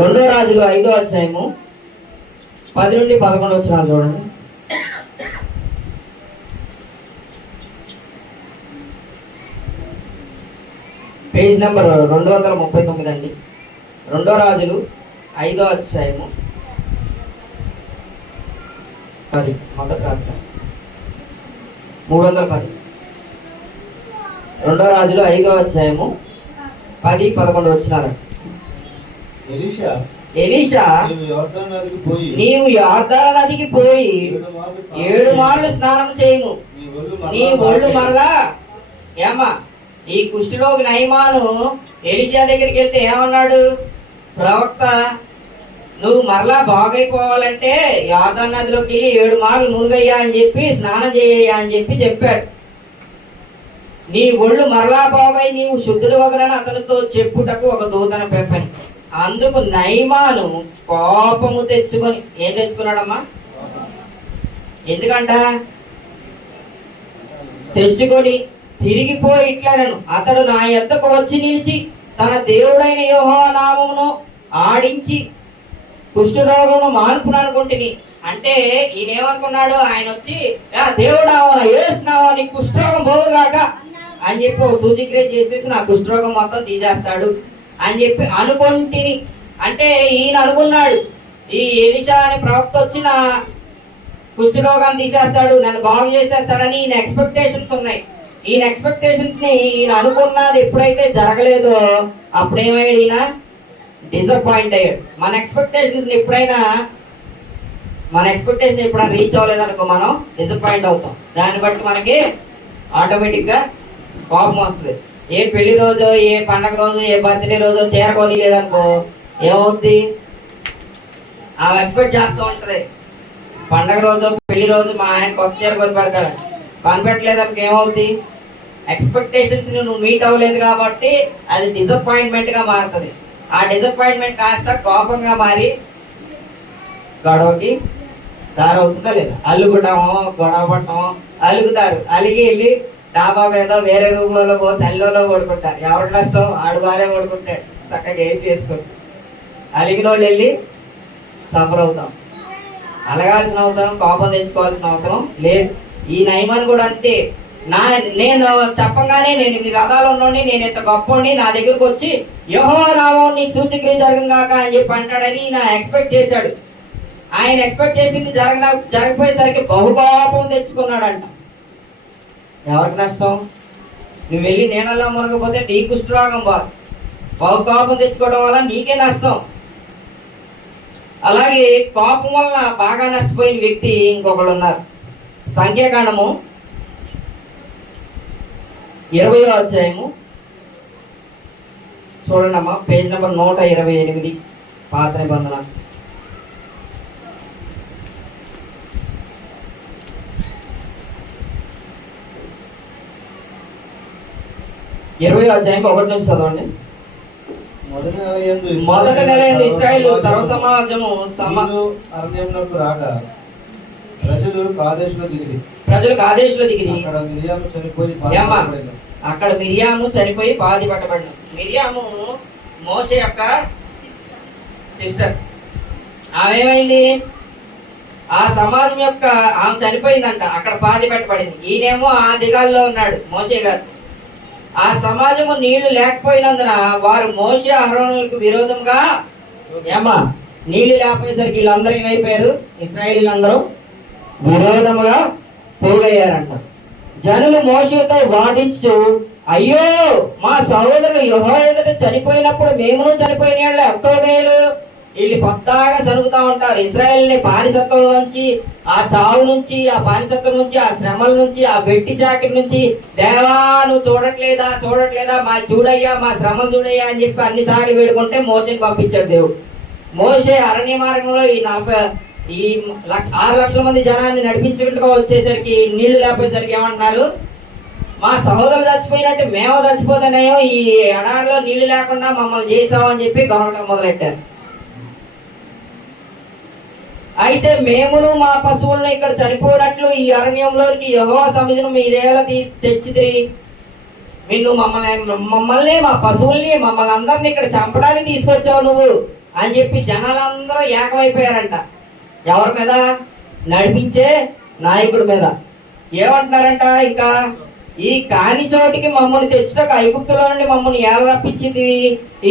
2 రాజులు 5వ అధ్యాయము 10 నుండి 11 వచనాలు చూడండి. పేజ్ నెంబర్ 239 అండి. 2 రాజులు 5వ అధ్యాయము మొదటి రాజు 310. 2 రాజులు 5వ అధ్యాయము 10-11 వచనాలు. ఎలీషా నీవు యోర్దాను నదికి పోయి నీవు యోర్దాను నదికి పోయి 7 మార్లు స్నానం చేయము, నీ ఒళ్ళు మరలా. ఏమా ఈ కుష్ఠరోగి నయమాను ఎలీషా దగ్గరికి వెళ్తే ఏమన్నాడు? ప్రవక్త, నువ్వు మరలా బాగైపోవాలంటే యోర్దాను నదిలోకి వెళ్ళి 7 మార్లు మునుగయ్యా అని చెప్పి స్నానం చేయయ్యా అని చెప్పాడు. నీ ఒళ్ళు మరలా బాగై నీవు శుద్ధుడు వగనని అతనితో చెప్పుటకు ఒక దూతను పంపాను. అందుకు నయమాను కోపము తెచ్చుకొని ఏం తెచ్చుకున్నాడమ్మా? ఎందుకంట తెచ్చుకొని తిరిగిపోయి ఇట్లనను, అతడు నా యొద్దకు వచ్చి నిలిచి తన దేవుడైన యెహోవా నామమును ఆడించి కుష్ఠరోగమును మాన్పును అనుకుంటుని. అంటే ఈయనేమనుకున్నాడు? ఆయన వచ్చి దేవుడావా ఏసునావా నీ కుష్ఠరోగం పోవుగాక అని చెప్పి ఒక సూచిక్రియ చేసేసి నా కుష్ఠరోగం మొత్తం తీసేస్తాడు అని చెప్పి అనుకుంటుని. అంటే ఈయన అనుకున్నాడు ఈ ఎలీషా అనే ప్రవక్త వచ్చి నా కుష్ఠరోగాన్ని తీసేస్తాడు, నన్ను బాగు చేసేస్తాడని ఈయన ఎక్స్పెక్టేషన్స్ ఉన్నాయి. ఈయన ఎక్స్పెక్టేషన్స్ ని ఈయన అనుకున్నది ఎప్పుడైతే జరగలేదో అప్పుడేమయ్యాడు? ఈయన డిసప్పాయింట్ అయ్యాడు. మన ఎక్స్పెక్టేషన్ ఎప్పుడైనా రీచ్ అవ్వలేదనుకో మనం డిసప్పాయింట్ అవుతాం. దాన్ని బట్టి మనకి ఆటోమేటిక్ గా కోపం వస్తుంది. ఏ పెళ్లి రోజు, ఏ పండగ రోజు, ఏ బర్త్డే రోజు చీర కొని లేదనుకో ఏమవుద్ది? ఆమె ఎక్స్పెక్ట్ చేస్తూ ఉంటది. పండగ రోజు, పెళ్లి రోజు మా ఆయన కొత్త చీర కొని పెడతాడు, కొనిపెట్టలేదనుకో ఏమవుద్ది? ఎక్స్పెక్టేషన్స్ నువ్వు మీట్ అవ్వలేదు కాబట్టి అది డిసప్పాయింట్మెంట్ గా మారుతుంది. ఆ డిసప్పాయింట్మెంట్ కాస్త కోపంగా మారి గొడవకి దారి అవుతుందా లేదా? అల్లుకుంటామో గొడవ పడటమో, అలుగుతారు. అలిగి వెళ్ళి డాబా మీద వేరే రూమ్లలో పో చల్లలో పడుకుంటారు. ఎవరి నష్టం? ఆడు బాగానే పడుకుంటాడు, చక్కగా ఏం చేసుకుంటారు. అలిగిన వాళ్ళు వెళ్ళి సఫర్ అవుతాం. అలగాల్సిన అవసరం, కోపం తెచ్చుకోవాల్సిన అవసరం లేదు. ఈ నయమాన్ కూడా అంతే. నేను చెప్పగానే నేను ఇన్ని రథాలు ఉన్నోడిని, నేను ఇంత గొప్పని, నా దగ్గరకు వచ్చి యెహోవా నామమున నీ సూచక్రియ జరగను గాక అని చెప్పి అంటాడని నా ఎక్స్పెక్ట్ చేశాడు. ఆయన ఎక్స్పెక్ట్ చేసింది జరగపోయేసరికి బహుకోపం తెచ్చుకున్నాడంట. ఎవరికి నష్టం? నువ్వు వెళ్ళి నేనల్లా మునగపోతే నీ కుష్ఠరోగం బహుకోపం తెచ్చుకోవడం వల్ల నీకే నష్టం. అలాగే కోపం వల్ల బాగా నష్టపోయిన వ్యక్తి ఇంకొకళ్ళు ఉన్నారు. సంఖ్యాకాండము 20వ అధ్యాయము చూడండి అమ్మా, పేజ్ నెంబర్ 128, పాత నిబంధన. ఇరవై అధ్యాయం 1 నుంచి చదవండి. మొదటి నెల యందు ఇశ్రాయేలు సర్వ సమాజము అరణ్యంలోకి రాగా ప్రజలు కాదేశులో దిగిరి. అక్కడ మిరియాము చనిపోయి పాతి పట్టబడిన. మిరియాము మోషే యొక్క సిస్టర్. ఆమె ఏమైంది? ఆ సమాజం యొక్క ఆమె చనిపోయిందంట, అక్కడ పాతి పెట్టబడింది. ఈయనేమో ఆ దిగాల్లో ఉన్నాడు మోషే గారు. ఆ సమాజము నీళ్లు లేకపోయినందున వారు మోషే అహరోనులకు విరోధంగా నీళ్లు లేకపోయేసరికి వీళ్ళందరూ ఏమైపోయారు? ఇశ్రాయేలీలందరూ విరోధముగా పోగయ్యారంట. జనులు మోషేతో వాదించు, అయ్యో మా సహోదరులు యెహోవా ఎదుట చనిపోయినప్పుడు మేమును చనిపోయిన వాళ్ళు ఎంతో మేలు. వీళ్ళు కొత్తగా సరుగుతా ఉంటారు. ఇశ్రాయేల్ని బానిసత్వం నుంచి, ఆ చావు నుంచి, ఆ బానిసత్వం నుంచి, ఆ శ్రమల నుంచి, ఆ వెట్టి చాకిరి నుంచి, దేవా నువ్వు చూడట్లేదా మా చూడయ్యా, మా శ్రమలు చూడయ్యా అని చెప్పి అన్నిసార్లు వేడుకుంటే మోషేని పంపించాడు దేవుడు. మోషే అరణ్య మార్గంలో ఈ ఈ 6 లక్షల మంది జనాన్ని నడిపించుకుంటూ వచ్చేసరికి నీళ్లు లేకపోయేసరికి ఏమంటున్నారు, మా సహోదరులు చచ్చిపోయినట్టు మేము చచ్చిపోతున్నాయో, ఈ ఎడారిలో నీళ్లు లేకుండా మమ్మల్ని చేసామని చెప్పి గొనవటం మొదలెట్టారు. అయితే మేమును మా పశువులను ఇక్కడ చనిపోయినట్లు ఈ అరణ్యంలోకి యెహోవా సముద్రం మీరేలా తెచ్చితిరి, నిన్ను మమ్మల్ని మా పశువుల్ని మమ్మల్ని అందరిని ఇక్కడ చంపడానికి తీసుకొచ్చావు నువ్వు అని చెప్పి జనాలందరూ ఏకమైపోయారంట. ఎవరి మీద? నడిపించే నాయకుడి మీద. ఏమంటున్నారంట, ఇంకా ఈ కాని చోటికి మమ్మల్ని తెచ్చుటకు ఐగుప్తులో నుండి మమ్మల్ని ఏల రప్పించింది.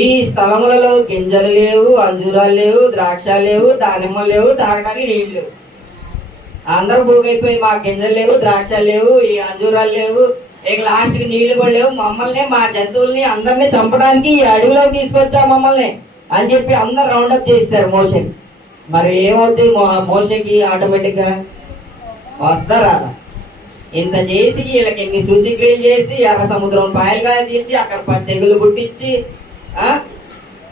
ఈ స్థలములలో గింజలు లేవు, అంజూరాలు లేవు, ద్రాక్షలు లేవు, దానిమ్మలు లేవు, తాగడానికి నీళ్ళు లేవు. అందరూ భోగైపోయి మా గింజలు లేవు, ద్రాక్షలు లేవు, ఈ అంజూరాలు లేవు, ఇక లాస్ట్కి నీళ్లు కూడా లేవు, మమ్మల్ని మా జంతువుల్ని అందరినీ చంపడానికి ఈ అడవిలోకి తీసుకొచ్చా మమ్మల్ని అని చెప్పి అందరు రౌండప్ చేశారు మోషేని. మరి ఏమవుతుంది మోషేకి? ఆటోమేటిక్గా వస్తారా? ఇంత చేసి వీళ్ళకి ఎన్ని సూచిక్రియలు చేసి ఎర్ర సముద్రం పాయలుగా చేసి అక్కడ 10 తెగులు పుట్టించి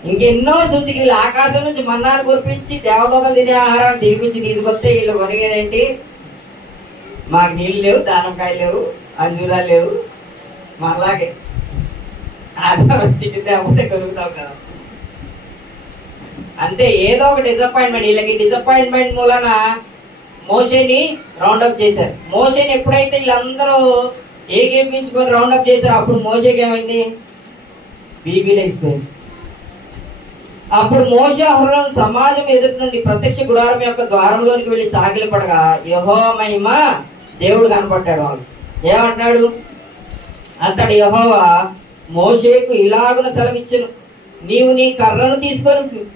ఇంకెన్నో సూచిక్రియలు, ఆకాశం నుంచి మన్నాను కురిపించి దేవదూతలు తినే ఆహారాన్ని తిరిపించి తీసుకొస్తే వీళ్ళు కొనిగేదేంటి? మాకు నీళ్ళు లేవు, దానిమ్మకాయలు లేవు, అంజూరాలు లేవు, మనలాగే చికెన్ తేకపోతే కొనుక్కుతావు కదా. అంతే, ఏదో ఒక డిసప్పాయింట్మెంట్. వీళ్ళకి డిసప్పాయింట్మెంట్ మూలన మోషేని రౌండప్ చేశారు. మోషేని ఎప్పుడైతే వీళ్ళందరూ ఏకేపించుకొని రౌండప్ చేశారు, అప్పుడు మోషేకి ఏమైంది? బీబీ లేచిపోయింది. అప్పుడు మోషే అహరోను సమాజం ఎదుటి నుండి ప్రత్యక్ష గుడారం యొక్క ద్వారంలోనికి వెళ్ళి సాగిలపడగా యెహోవా మహిమ దేవుడు కనపడ్డాడు. వాళ్ళు ఏమంటున్నాడు? అతడు యెహోవా మోషేకు ఇలాగున సెలవిచ్చెను, నీవు నీ కర్రను తీసుకొని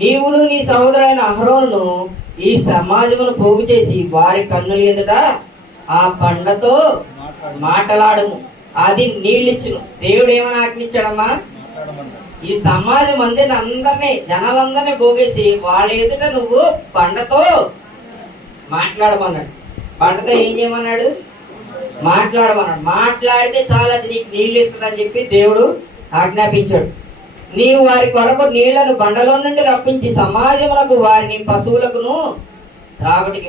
నీవును నీ సహోదరుడైన అహరోనును ఈ సమాజమును పోగు చేసి వారి కన్నుల ఎదుట ఆ బండతో మాటలాడము, అది నీళ్ళిచ్చును. దేవుడు ఏమని ఆజ్ఞించాడమ్మా? ఈ సమాజం మందిని అందరినీ జనాలందరినీ పోగేసి వాళ్ళ ఎదుట నువ్వు బండతో మాట్లాడమన్నాడు. బండతో ఏం చేయమన్నాడు? మాట్లాడమన్నాడు. మాట్లాడితే చాలా అది నీకు నీళ్ళు ఇస్తుంది అని చెప్పి దేవుడు ఆజ్ఞాపించాడు. నీవు వారి కొరకు నీళ్లను బండలో నుండి రప్పించి సమాజములకు వారిని పశువులకును త్రాగుటికి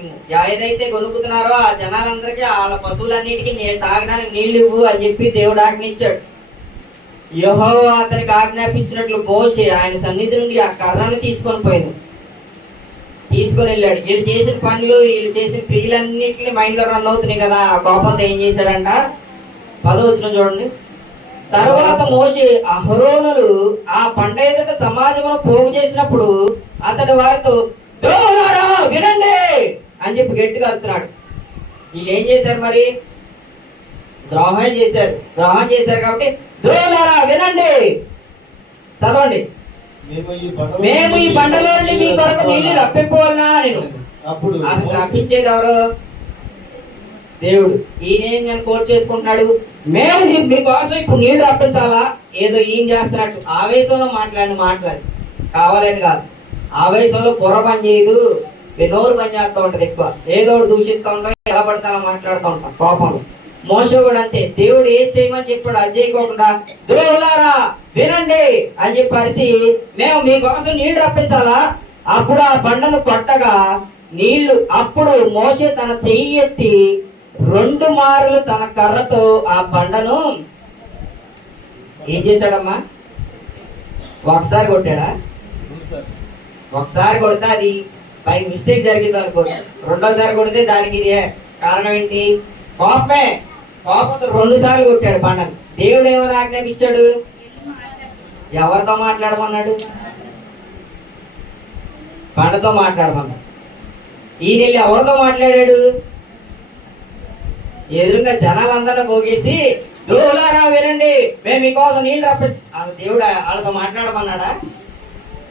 ఏదైతే కొనుక్కుతున్నారో ఆ జనాలందరికీ వాళ్ళ పశువులన్నిటికీ తాగడానికి నీళ్లు ఇవ్వు అని చెప్పి దేవుడు ఆజ్ఞించాడు. యెహోవా అతనికి ఆజ్ఞాపించినట్లు మోషే ఆయన సన్నిధి నుండి ఆ కర్రను తీసుకొని వెళ్ళాడు. వీళ్ళు చేసిన పనులు, వీళ్ళు చేసిన క్రియలన్నింటినీ మైండ్ లో రన్ అవుతున్నాయి కదా. ఆ కోపంతో ఏం చేశాడంట? 10వ వచనం చూడండి. తరువాత మోషే అహరోనులు ఆ బండ ఎదుట సమాజమును పోగు చేసినప్పుడు అతడు వారితో ద్రోహులారా వినండి అని చెప్పి గట్టిగా అరుతున్నాడు. వీళ్ళు ఏం చేశారు? మరి ద్రోహం చేశారు కాబట్టి ద్రోహులారా వినండి. చదవండి. మేము ఈ బండలో నుండి మీ కొరకు నీళ్లు రప్పింపవలనా? నేను అప్పుడు అసలు రప్పించేది ఎవరు? దేవుడు. ఈయన కోట్ చేసుకుంటున్నాడు, మేము మీకోసం ఇప్పుడు నీళ్లు రప్పించాలా? ఏదో ఈయన చేస్తున్నట్టు ఆవేశంలో మాట్లాడి కావాలని కాదు. ఆవేశంలో బుర్ర పని చేయదు, నోరు పని చేస్తూ ఉంటది. ఎక్కువ ఏదో ఒకటి దూషిస్తూ ఉంటాం, ఎలా పడతానో మాట్లాడుతూ ఉంటాం కోపంలో. మోషే కూడా అంతే. దేవుడు ఏం చేయమని చెప్పాడు అది చేయకోకుండా ద్రోహులారా వినండి అని చెప్పేసి మేము మీకోసం నీళ్లు రప్పించాలా? అప్పుడు ఆ బండను కొట్టగా నీళ్లు, అప్పుడు మోషే తన చెయ్యి ఎత్తి 2 మార్లు తన కర్రతో ఆ బండను ఏం చేశాడమ్మా? ఒకసారి కొట్టాడా? ఒకసారి కొడితే అది పై మిస్టేక్ జరిగింది అనుకో, రెండోసారి కొడితే దానికి కారణం ఏంటి? కోపమే. కోపంతో 2 సార్లు కొట్టాడు బండను. దేవుడు ఏమైనా ఆజ్ఞాపించాడు? ఎవరితో మాట్లాడమన్నాడు? బండతో మాట్లాడమన్నాడు. ఈయన వెళ్ళి ఎవరితో మాట్లాడాడు? ఎదురుగా జనాలందరినీ పోగేసి ద్రోహులారా వినండి, మేము మీకోసం నీళ్ళు రప్పించు. దేవుడు వాళ్ళతో మాట్లాడమన్నాడా?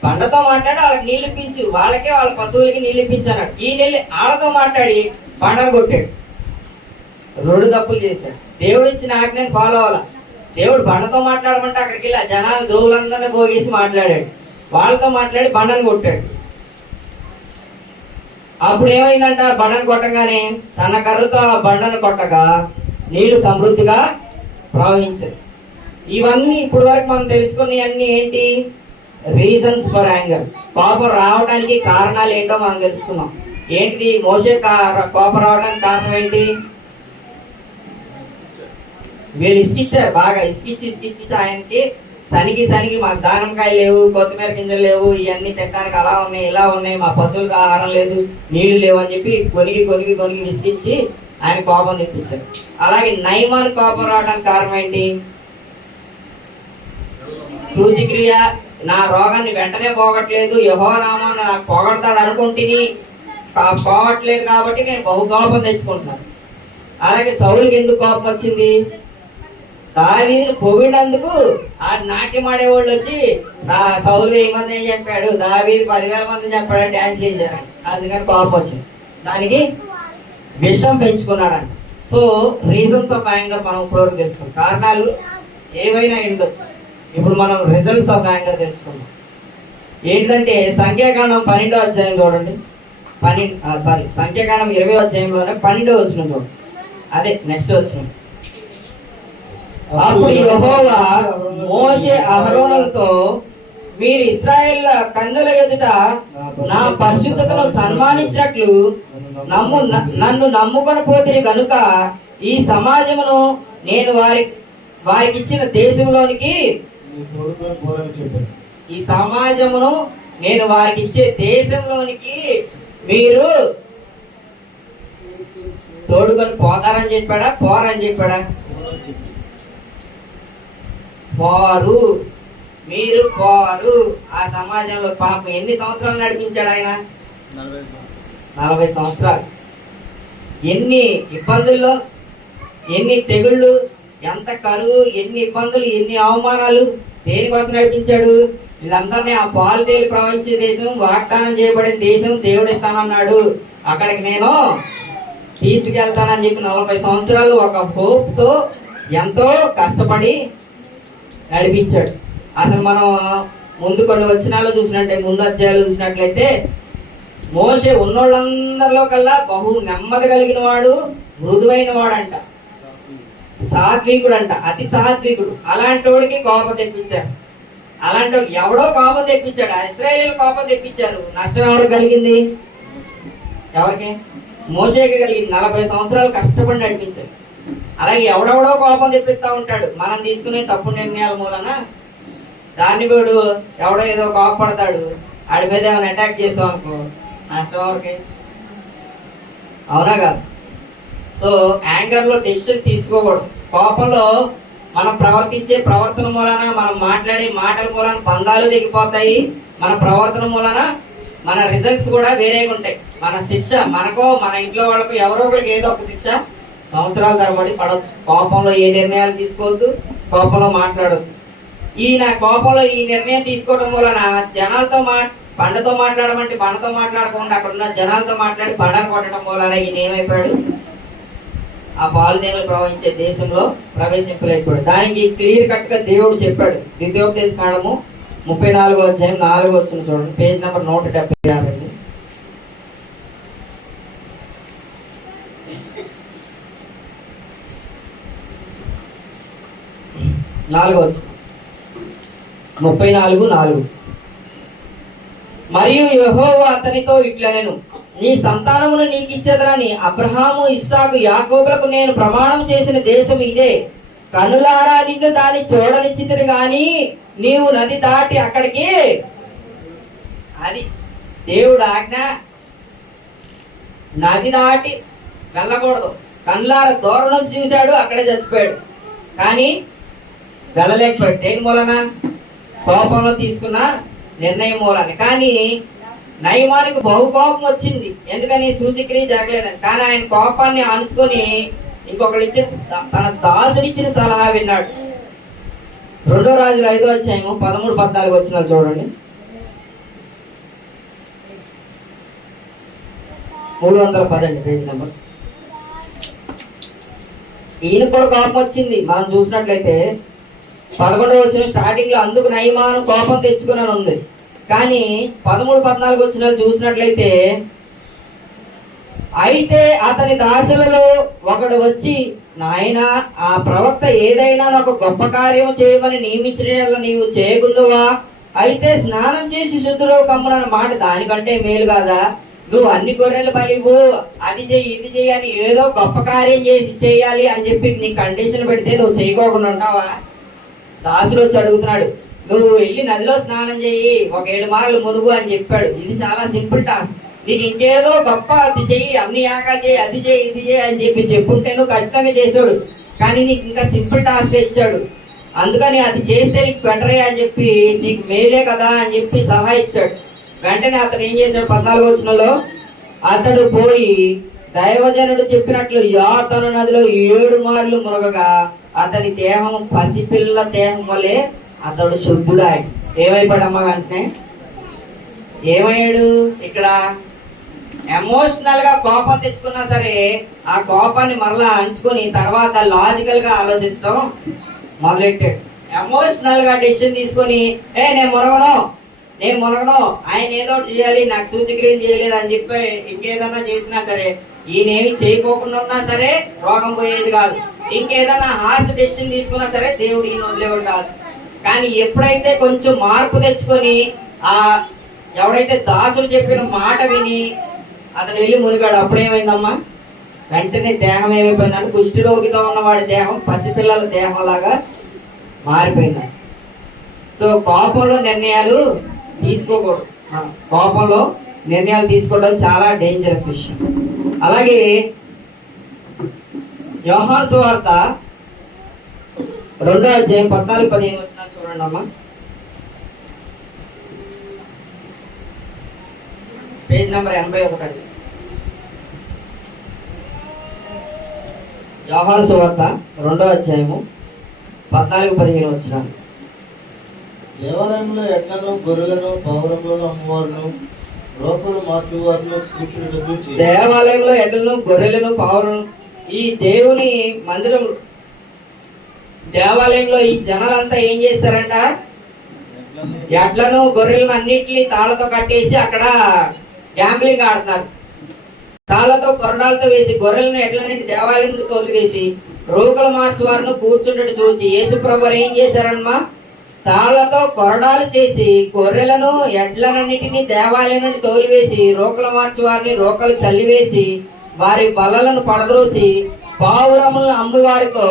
బండతో మాట్లాడి వాళ్ళకి నీళ్ళు ఇప్పించు, వాళ్ళకే వాళ్ళ పశువులకి నీళ్ళు ఇప్పించన్నాడు. ఈయన వెళ్ళి వాళ్ళతో మాట్లాడి బండను కొట్టాడు. 2 తప్పులు చేశాడు. దేవుడు ఇచ్చిన ఆజ్ఞని ఫాలో అవ్వాల. దేవుడు బండతో మాట్లాడమంటే అక్కడికి వెళ్ళి జనాలు ద్రోహులందరినీ పోగేసి మాట్లాడాడు. వాళ్ళతో మాట్లాడి బండను కొట్టాడు. అప్పుడు ఏమైందంట? బండను కొట్టగానే తన కర్రతో ఆ బండను కొట్టగా నీళ్లు సమృద్ధిగా ప్రవహించాయి. ఇవన్నీ ఇప్పుడు వరకు మనం తెలుసుకున్నవన్నీ ఏంటి? Reasons for anger. కోపం రావడానికి కారణాలు ఏంటో మనం తెలుసుకున్నాం. ఏంటిది మోషే కోపం రావడానికి కారణం ఏంటి? వీళ్ళు ఇసుకిచ్చారు, బాగా ఇసుకిచ్చి ఆయనకి సనికి మాకు దానిమ్మకాయలు లేవు, కొత్తిమీర గింజలు లేవు, ఇవన్నీ తినడానికి అలా ఉన్నాయి ఇలా ఉన్నాయి, మా పశువులకు ఆహారం లేదు, నీళ్లు లేవు అని చెప్పి కొనిగి విసిగించి ఆయన కోపం తెప్పించారు. అలాగే నయమాన్ కోపం రావడానికి కారణం ఏంటి? సూచిక్రియ, నా రోగాన్ని వెంటనే పోగొట్టలేదు, యెహోవా నామాన్ని నాకు పోగొడతాడు అనుకుంటుని పోగొట్టలేదు కాబట్టి నేను బహు కోపం తెచ్చుకుంటున్నాను. అలాగే సౌలుకి ఎందుకు కోపం వచ్చింది? దావీదుని పొగిడినందుకు ఆ నాట్యం ఆడేవాళ్ళు వచ్చి సౌలు 1000 మంది చెప్పాడు, దావీదు 10,000 మంది చెప్పాడని డ్యాన్స్ చేశారంట. అందుకని కోపం వచ్చింది. దానికి విషం పెంచుకున్నాడంట. సో రీజన్స్ ఆఫ్ యాంగర్ మనం ఇప్పటివరకు తెలుసుకున్నాం. కారణాలు ఏవైనా ఉండొచ్చు. ఇప్పుడు మనం రిజల్ట్స్ ఆఫ్ యాంగర్ తెలుసుకున్నాం. ఏంటంటే సంఖ్యాకాండం 12వ అధ్యాయం చూడండి. సంఖ్యాకాండం 20వ అధ్యాయంలోనే 12వ వచనం చూడండి. అదే నెక్స్ట్ వచనం. అప్పుడు యెహోవా మోషే అహరోనులతో, మీరు ఇశ్రాయేల్ కన్నుల ఎదుట నా పరిశుద్ధతను సన్మానించినట్లు నన్ను నమ్ముకొని పోతిరి గనుక ఈ సమాజమును నేను వారికి ఇచ్చిన దేశంలోనికి నేను వారికి ఇచ్చే దేశంలోనికి మీరు తోడుకొని పోతారని చెప్పాడా, పోరని చెప్పాడా? పోరు, మీరు పోరు. ఆ సమాజంలో పాపం ఎన్ని సంవత్సరాలు నడిపించాడు ఆయన? 40 సంవత్సరాలు. ఎన్ని ఇబ్బందుల్లో, ఎన్ని తెగుళ్ళు, ఎంత కరువు, ఎన్ని ఇబ్బందులు, ఎన్ని అవమానాలు, దేనికోసం నడిపించాడు? వీళ్ళందరినీ ఆ పాలు తేలి ప్రవహించే దేశం, వాగ్దానం చేయబడిన దేశం దేవుడు ఇస్తానన్నాడు, అక్కడికి నేను తీసుకెళ్తానని చెప్పి 40 సంవత్సరాలు ఒక హోప్ తో ఎంతో కష్టపడి నడిపించాడు. అసలు మనం ముందు కొన్ని వచనాలు చూసినట్టే, ముందు అధ్యాయాలు చూసినట్లయితే మోషే ఉన్నోళ్ళందరిలో కల్లా బహు నెమ్మది కలిగిన వాడు, మృదువైన వాడంట, సాత్వికుడు అంట, అతి సాత్వికుడు. అలాంటి వాడికి కోపం తెప్పించారు. అలాంటి వాడు ఎవడో కోపం తెప్పించాడు, ఇశ్రాయేలీయులు కోపం తెప్పించారు. నష్టం ఎవరికి కలిగింది? ఎవరికి? మోషేకి కలిగింది. 40 సంవత్సరాలు కష్టపడి నడిపించాడు. అలాగే ఎవడెవడో కోపం తెప్పిస్తా ఉంటాడు. మనం తీసుకునే తప్పు నిర్ణయాల మూలన దాన్ని వీడు ఎవడో ఏదో కోపపడతాడు, ఆడి మీద ఏమైనా అటాక్ చేసాం అనుకో, నష్టం ఎవరికి? అవునా కాదు? సో యాంగర్ లో డెసిషన్ తీసుకోకూడదు. కోపంలో మనం ప్రవర్తించే ప్రవర్తన మూలన, మనం మాట్లాడే మాటల మూలన బంధాలు దిగిపోతాయి. మన ప్రవర్తన మూలన మన రిజల్ట్స్ కూడా వేరేగా ఉంటాయి. మన శిక్ష మనకో మన ఇంట్లో వాళ్ళకు ఎవరో ఒకరికి ఏదో ఒక శిక్ష సంవత్సరాల తరబడి పడవచ్చు. కోపంలో ఏ నిర్ణయాలు తీసుకోవద్దు, కోపంలో మాట్లాడద్దు. ఈయన కోపంలో ఈ నిర్ణయం తీసుకోవడం వలన జనాలతో బండతో మాట్లాడమంటే బండతో మాట్లాడకుండా అక్కడ ఉన్న జనాలతో మాట్లాడి బండను కొట్టడం వలన ఈయన ఏమైపోయాడు? ఆ పాలుదేనులు ప్రవహించే దేశంలో ప్రవేశింపలేకపోయాడు. దానికి క్లియర్ కట్ గా దేవుడు చెప్పాడు. ద్వితీయోపదేశ కాండము 34వ అధ్యాయం 4వ వచనం చూడండి, పేజ్ నెంబర్ 176. 4వ వచనం 34:4. మరియు యెహోవా అతనితో ఇట్లనెను, నీ సంతానమును నీకిచ్చేదనని అబ్రహాము, ఇస్సాకు, యాకోబులకు నేను ప్రమాణం చేసిన దేశం ఇదే. కనులారా నిన్ను దాన్ని చూడనిచ్చితిని గాని నీవు నది దాటి అక్కడికి, అది దేవుడు ఆజ్ఞ, నది దాటి వెళ్ళకూడదు. కనులార దూరం నుంచి చూశాడు, అక్కడే చచ్చిపోయాడు. కానీ వెళ్ళలేకపోయాడు. దేని మూలన? కోపంలో తీసుకున్న నిర్ణయం మూలాన్ని. కానీ నయమానికి బహు కోపం వచ్చింది. ఎందుకని? సూచక్రియ జరగలేదని. కానీ ఆయన కోపాన్ని అణుచుకొని ఇంకొకటి ఇచ్చిన తన దాసుడిచ్చిన సలహా విన్నాడు. 2వ రాజులు 5వ అధ్యాయము 13-14 వచనాలు చూడండి. 310 పేజ్ నెంబర్. ఈయన కూడా కోపం వచ్చింది. మనం చూసినట్లయితే 11వ వచనం స్టార్టింగ్ లో అందుకు నయమాను కోపం తెచ్చుకున్నాను ఉంది. కానీ 13-14 వచనాలు చూసినట్లయితే, అయితే అతని దాసులలో ఒకడు వచ్చి, నాయన ఆ ప్రవక్త ఏదైనా ఒక గొప్ప కార్యం చేయమని నియమించిన నీవు చేయకుందువా అయితే స్నానం చేసి శుద్ధుడు కమ్మునన్న మాట దానికంటే మేలు కాదా? నువ్వు అన్ని గొర్రెలు బలివు, అది చెయ్యి ఇది చెయ్యి అని ఏదో గొప్ప కార్యం చేసి చేయాలి అని చెప్పి నీ కండిషన్ పెడితే నువ్వు చేయకోకుండా ఉంటావా? దాసుడు వచ్చి అడుగుతున్నాడు, నువ్వు వెళ్ళి నదిలో స్నానం చెయ్యి, ఒక 7 మార్లు మునుగు అని చెప్పాడు. ఇది చాలా సింపుల్ టాస్క్. నీకు ఇంకేదో గొప్ప అది చెయ్యి, అన్ని యాగాలు చేయి, అది చేయి ఇది చేయి అని చెప్పి చెప్పుంటే నువ్వు ఖచ్చితంగా చేసాడు. కానీ నీకు ఇంకా సింపుల్ టాస్క్ ఇచ్చాడు. అందుకని అది చేస్తే నీకు బెటరే అని చెప్పి, నీకు మేలే కదా అని చెప్పి సలహా ఇచ్చాడు. వెంటనే అతను ఏం చేశాడు? 14వ వచనంలో, అతడు పోయి దైవజనుడు చెప్పినట్లు యోర్దాను నదిలో 7 మార్లు మునగగా అతని దేహం పసిపిల్ల దేహం వలె అతడు శుద్ధుడాయి. ఏమైపోయాడమ్మా? వెంటనే ఏమయ్యాడు? ఇక్కడ ఎమోషనల్ గా కోపం తెచ్చుకున్నా సరే ఆ కోపాన్ని మరలా అంచుకొని తర్వాత లాజికల్ గా ఆలోచించడం మొదలెట్టాడు. ఎమోషనల్ గా డెసిషన్ తీసుకొని నేను మునగను, ఆయన ఏదో ఒకటి చేయాలి, నాకు సూచక్రియలు చేయలేదు అని చెప్పి ఇంకేదన్నా చేసినా సరే, ఈయనేమి చేయకోకుండా ఉన్నా సరే రోగం పోయేది కాదు. ఇంకేదన్నా హార్ష్ డెసిషన్ తీసుకున్నా సరే దేవుడు ఈయన వదిలేవాడు కాదు. కానీ ఎప్పుడైతే కొంచెం మార్పు తెచ్చుకొని ఎవడైతే దాసుడు చెప్పిన మాట విని అతను వెళ్ళి మునిగాడు, అప్పుడేమైందమ్మా? వెంటనే దేహం ఏమైపోయిందంటే కుష్ఠరోగితో ఉన్నవాడి దేహం పసిపిల్లల దేహం లాగా మారిపోయింది. సో కోపంలో నిర్ణయాలు తీసుకోకూడదు. కోపంలో నిర్ణయాలు తీసుకోవడం చాలా డేంజరస్ విషయం. అలాగే యోహాను సువార్త 2వ అధ్యాయం 14-15 వచనాలు చూడండి అమ్మా. Page number 81. యోహాను సువార్త 2వ అధ్యాయము 14-15 వచనాలు. దేవాలయంలో ఎడ్లను గొర్రెలను పావురములను అమ్మవారును రోకలు మార్చువారును కూర్చుని చూచి, దేవాలయంలో ఎడ్లను గొర్రెలను పావురం, ఈ దేవుని మందిరం దేవాలయంలో ఈ జనాలంతా ఏం చేశారంట? ఎడ్లను గొర్రెలను అన్నిటిని తాళ్లతో కట్టేసి అక్కడ గ్యాంబ్లింగ్ ఆడుతున్నారు. తాళ్లతో కొరడాలతో వేసి గొర్రెలను ఎడ్లన్నింటి దేవాలయం నుండి తోలివేసి రోకలు మార్చువారును కూర్చుండట చూచి యేసుప్రభువు ఏం చేశారమ్మా? తాళ్లతో కొరడాలు చేసి గొర్రెలను ఎడ్లనన్నిటిని దేవాలయం నుండి తోలివేసి రోకలు మార్చి వారిని రోకలు చల్లివేసి వారి బల్లలను పడద్రోసి పావురములను అమ్మువారితో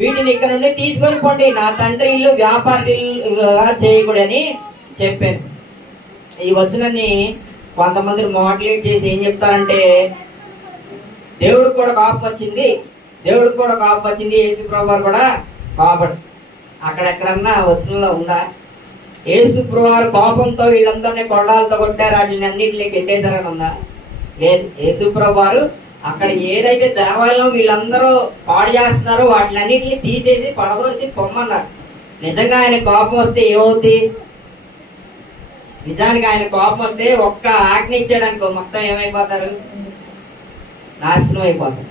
వీటిని ఇక్కడ నుండి తీసుకొని పోండి, నా తండ్రి ఇల్లు వ్యాపారిగా చేయకూడని చెప్పాను. ఈ వచనాన్ని కొంతమంది మోడలేట్ చేసి ఏం చెప్తారంటే, దేవుడికి కూడా కోపం వచ్చింది, యేసుప్రభువు కూడా కోపడు. అక్కడెక్కడన్నా వచనంలో ఉందా? యేసుప్రభువు కోపంతో వీళ్ళందరినీ కొరడాలతో కొట్టారు, వాటిని అన్నింటినీ గెంటేశారని ఉందా? లేదు. యేసుప్రభువు అక్కడ ఏదైతే దేవాలయం వీళ్ళందరూ పాడు చేస్తున్నారో వాటిని అన్నింటినీ తీసేసి పడదోసి పొమ్మన్నారు. నిజంగా ఆయన కోపం వస్తే ఏమవుతుంది? నిజానికి ఆయన కోపం వస్తే ఒక్క ఆజ్ఞ ఇచ్చాడనుకో మొత్తం ఏమైపోతారు? నాశనం అయిపోతారు.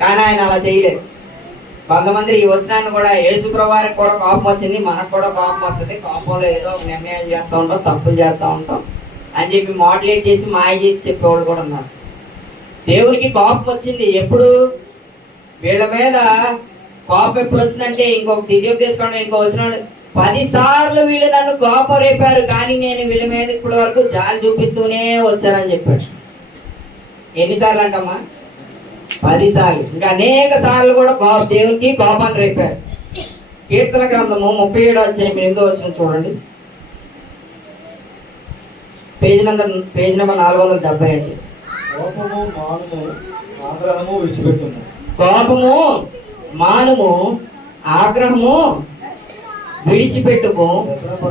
కానీ ఆయన అలా చేయలేదు. కొంతమంది ఈ వచనాన్ని కూడా యేసుప్రభువుకి కూడా కోపం వచ్చింది, మనకు కూడా కోపం వస్తుంది, కోపంలో ఏదో నిర్ణయాలు చేస్తూ ఉంటాం, తప్పులు చేస్తూ ఉంటాం అని చెప్పి మోడలేట్ చేసి మాయ చేసి చెప్పేవాళ్ళు కూడా ఉన్నారు. దేవునికి కోపం వచ్చింది ఎప్పుడు? వీళ్ళ మీద కోపం ఎప్పుడు వచ్చిందంటే, ఇంకొక ద్వితీయోపదేశకాండం ఇంకో వచ్చినాడు, 10 సార్లు వీళ్ళు నన్ను కోపం రేపారు కానీ నేను వీళ్ళ మీద ఇప్పటి వరకు జాలి చూపిస్తూనే వచ్చారని చెప్పాడు. ఎన్నిసార్లు అంటమ్మా? 10 సార్లు. ఇంకా అనేక సార్లు కూడా దేవునికి కోపాన్ని రేపారు. కీర్తన గ్రంథము 37వ అధ్యాయం 8వ వచనం చూడండి. పేజ్ నెంబర్ 470 అండి. కోపము మానుము ఆగ్రహము విడిచిపెట్టుము. కోపము మానుము ఆగ్రహము విడిచిపెట్టుము,